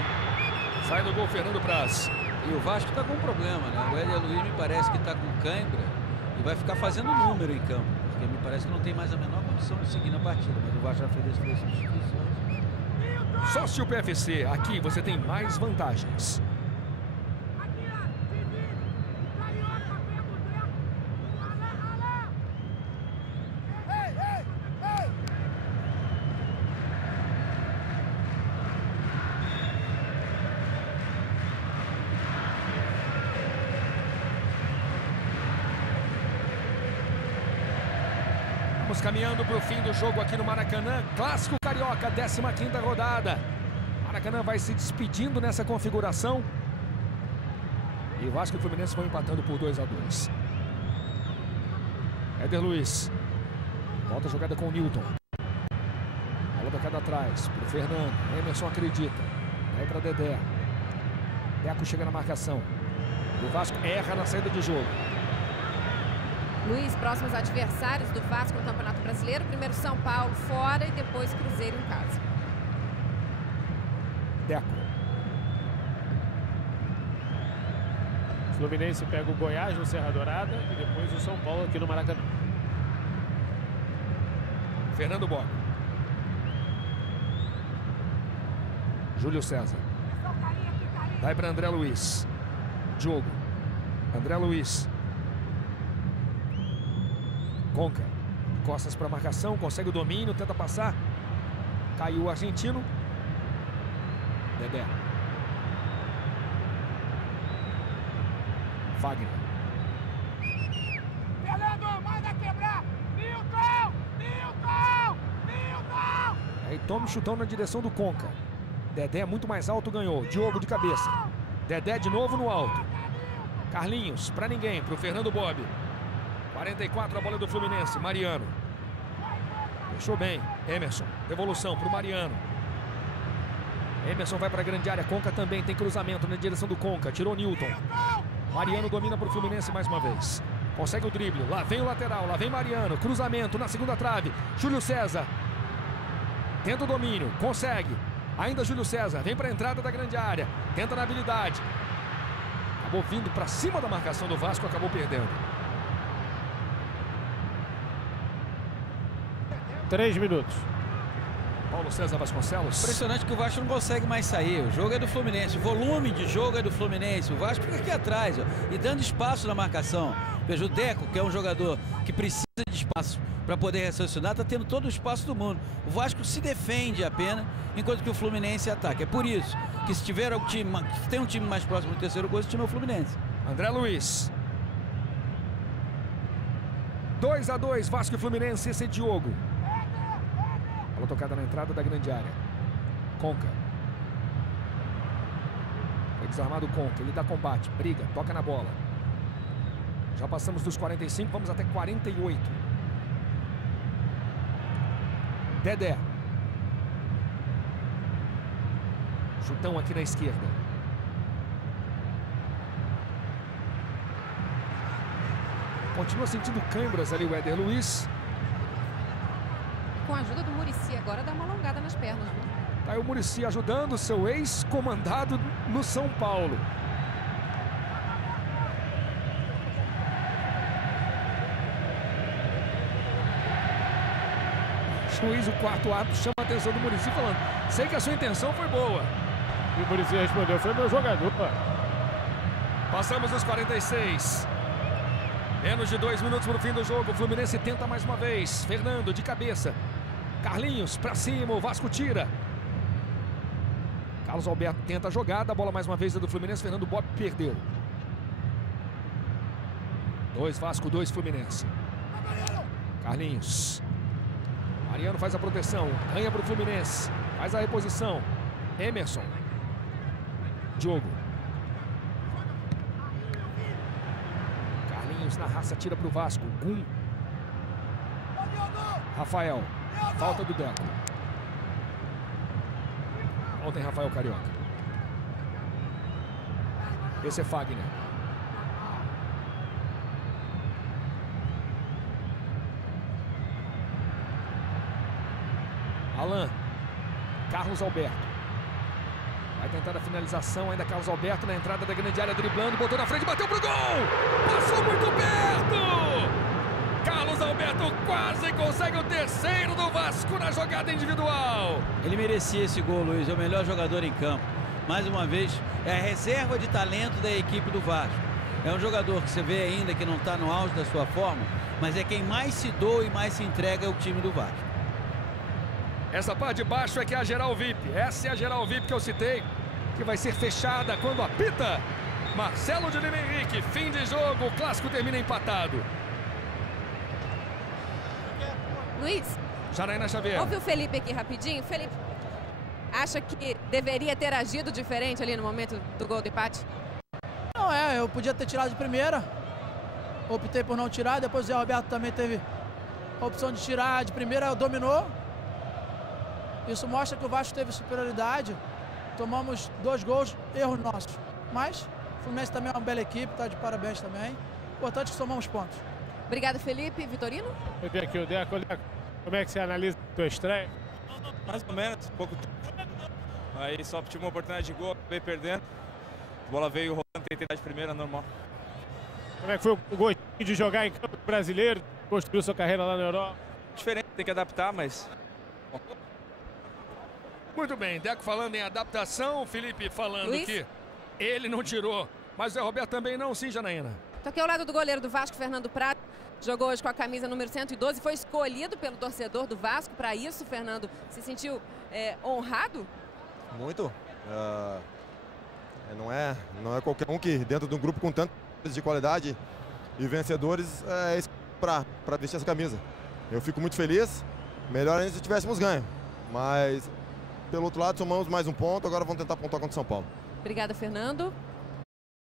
Sai do gol Fernando Praz. E o Vasco está com um problema, né? O Éder Luiz me parece que está com cãibra e vai ficar fazendo número em campo. Porque me parece que não tem mais a menor condição de seguir na partida. Mas o Vasco já fez as 3 substituições. Sócio PFC. Aqui você tem mais vantagens. Vamos caminhando para o fim do jogo aqui no Maracanã. Clássico Carioca, 15ª rodada. Maracanã vai se despedindo nessa configuração. E o Vasco e o Fluminense vão empatando por 2-2. Éder Luiz. Volta a jogada com o Newton. Bola tocada atrás para o Fernando. Emerson acredita. Vai para Dedé. Deco chega na marcação. O Vasco erra na saída de jogo. Luiz, próximos adversários do Vasco no Campeonato Brasileiro. Primeiro São Paulo fora e depois Cruzeiro em casa. Deco. O Fluminense pega o Goiás no Serra Dourada e depois o São Paulo aqui no Maracanã. Fernando Bob. Júlio César. Vai para André Luiz. Diogo. André Luiz. Conca. Costas para a marcação. Consegue o domínio. Tenta passar. Caiu o argentino. Dedé. Wagner. Fernando, manda quebrar! Newton! Newton! Newton! Aí toma o chutão na direção do Conca. Dedé muito mais alto, ganhou. Diogo de cabeça. Dedé de novo no alto. Carlinhos, para ninguém, para o Fernando Bob. 44 a bola do Fluminense. Mariano. Fechou bem. Emerson. Devolução para o Mariano. Emerson vai para a grande área. Conca também tem cruzamento na direção do Conca. Tirou Newton. Mariano domina para o Fluminense mais uma vez. Consegue o drible. Lá vem o lateral. Lá vem Mariano. Cruzamento na segunda trave. Júlio César. Tenta o domínio. Consegue. Ainda Júlio César. Vem para a entrada da grande área. Tenta na habilidade. Acabou vindo para cima da marcação do Vasco. Acabou perdendo. 3 minutos. Paulo César Vasconcelos. Impressionante que o Vasco não consegue mais sair. O jogo é do Fluminense. O volume de jogo é do Fluminense. O Vasco fica aqui atrás, ó, e dando espaço na marcação. Veja, o Deco, que é um jogador que precisa de espaço para poder raciocinar, está tendo todo o espaço do mundo. O Vasco se defende apenas, enquanto que o Fluminense ataca. É por isso que se tiver um time, se tem um time mais próximo do terceiro gol, esse time é o Fluminense. André Luiz. 2-2, Vasco e Fluminense. Esse é Diogo. Bola tocada na entrada da grande área. Conca. Foi desarmado o Conca. Ele dá combate, briga, toca na bola. Já passamos dos 45, vamos até 48. Dedé. Chutão aqui na esquerda. Continua sentindo câimbras ali o Éder Luiz. Com a ajuda do Muricy, agora dá uma alongada nas pernas, viu? Tá aí o Muricy ajudando seu ex-comandado no São Paulo. O juiz, o quarto árbitro, chama a atenção do Muricy falando: sei que a sua intenção foi boa. E o Muricy respondeu: foi meu jogador. Passamos os 46. Menos de 2 minutos para o fim do jogo. O Fluminense tenta mais uma vez. Fernando de cabeça. Carlinhos para cima. O Vasco tira. Carlos Alberto tenta a jogada. A bola mais uma vez é do Fluminense. Fernando Bob perdeu. 2 Vasco, 2 Fluminense. Carlinhos. Mariano faz a proteção, ganha para o Fluminense, faz a reposição. Emerson. Diogo. Carlinhos na raça, tira para o Vasco. Gum. Rafael. Falta do Deco. Ontem Rafael Carioca. Esse é Fagner. Alan. Carlos Alberto. Vai tentar a finalização, ainda Carlos Alberto na entrada da grande área, driblando, botou na frente, bateu pro gol! Passou muito perto! Carlos Alberto quase consegue o terceiro do Vasco na jogada individual. Ele merecia esse gol, Luiz, é o melhor jogador em campo. Mais uma vez, é a reserva de talento da equipe do Vasco. É um jogador que você vê ainda que não está no auge da sua forma, mas é quem mais se doa e mais se entrega ao time do Vasco. Essa parte de baixo é que é a geral VIP. Essa é a geral VIP que eu citei, que vai ser fechada quando apita Marcelo de Lima Henrique. Fim de jogo, o clássico termina empatado. Luiz, Janaína Xavier. ouve o Felipe aqui rapidinho. Felipe, acha que deveria ter agido diferente ali no momento do gol do empate? Não, eu podia ter tirado de primeira. Optei por não tirar, depois o Zé Roberto também teve a opção de tirar de primeira, dominou. Isso mostra que o Vasco teve superioridade. Tomamos 2 gols, erros nossos. Mas o Fluminense também é uma bela equipe, está de parabéns também. Importante que somamos pontos. Obrigado, Felipe. Vitorino? Eu vi aqui o Deco. Como é que você analisa a tua estreia? Mais ou menos, pouco tempo. Aí só tive uma oportunidade de gol, acabei perdendo. A bola veio rolando, tentei dar de primeira, normal. Como é que foi o gostinho de jogar em campo brasileiro? Construiu sua carreira lá na Europa? Diferente, tem que adaptar, mas... Muito bem, Deco falando em adaptação, Felipe falando Luiz? que ele não tirou, mas o Zé Roberto também não, sim, Janaína. Estou aqui ao lado do goleiro do Vasco, Fernando Prato. Jogou hoje com a camisa número 112, foi escolhido pelo torcedor do Vasco para isso. Fernando, se sentiu honrado? Muito. Não é qualquer um que dentro de um grupo com tantos de qualidade e vencedores é isso para vestir essa camisa. Eu fico muito feliz, melhor ainda se tivéssemos ganho, mas pelo outro lado somamos mais um ponto, agora vamos tentar pontuar contra o São Paulo. Obrigada, Fernando.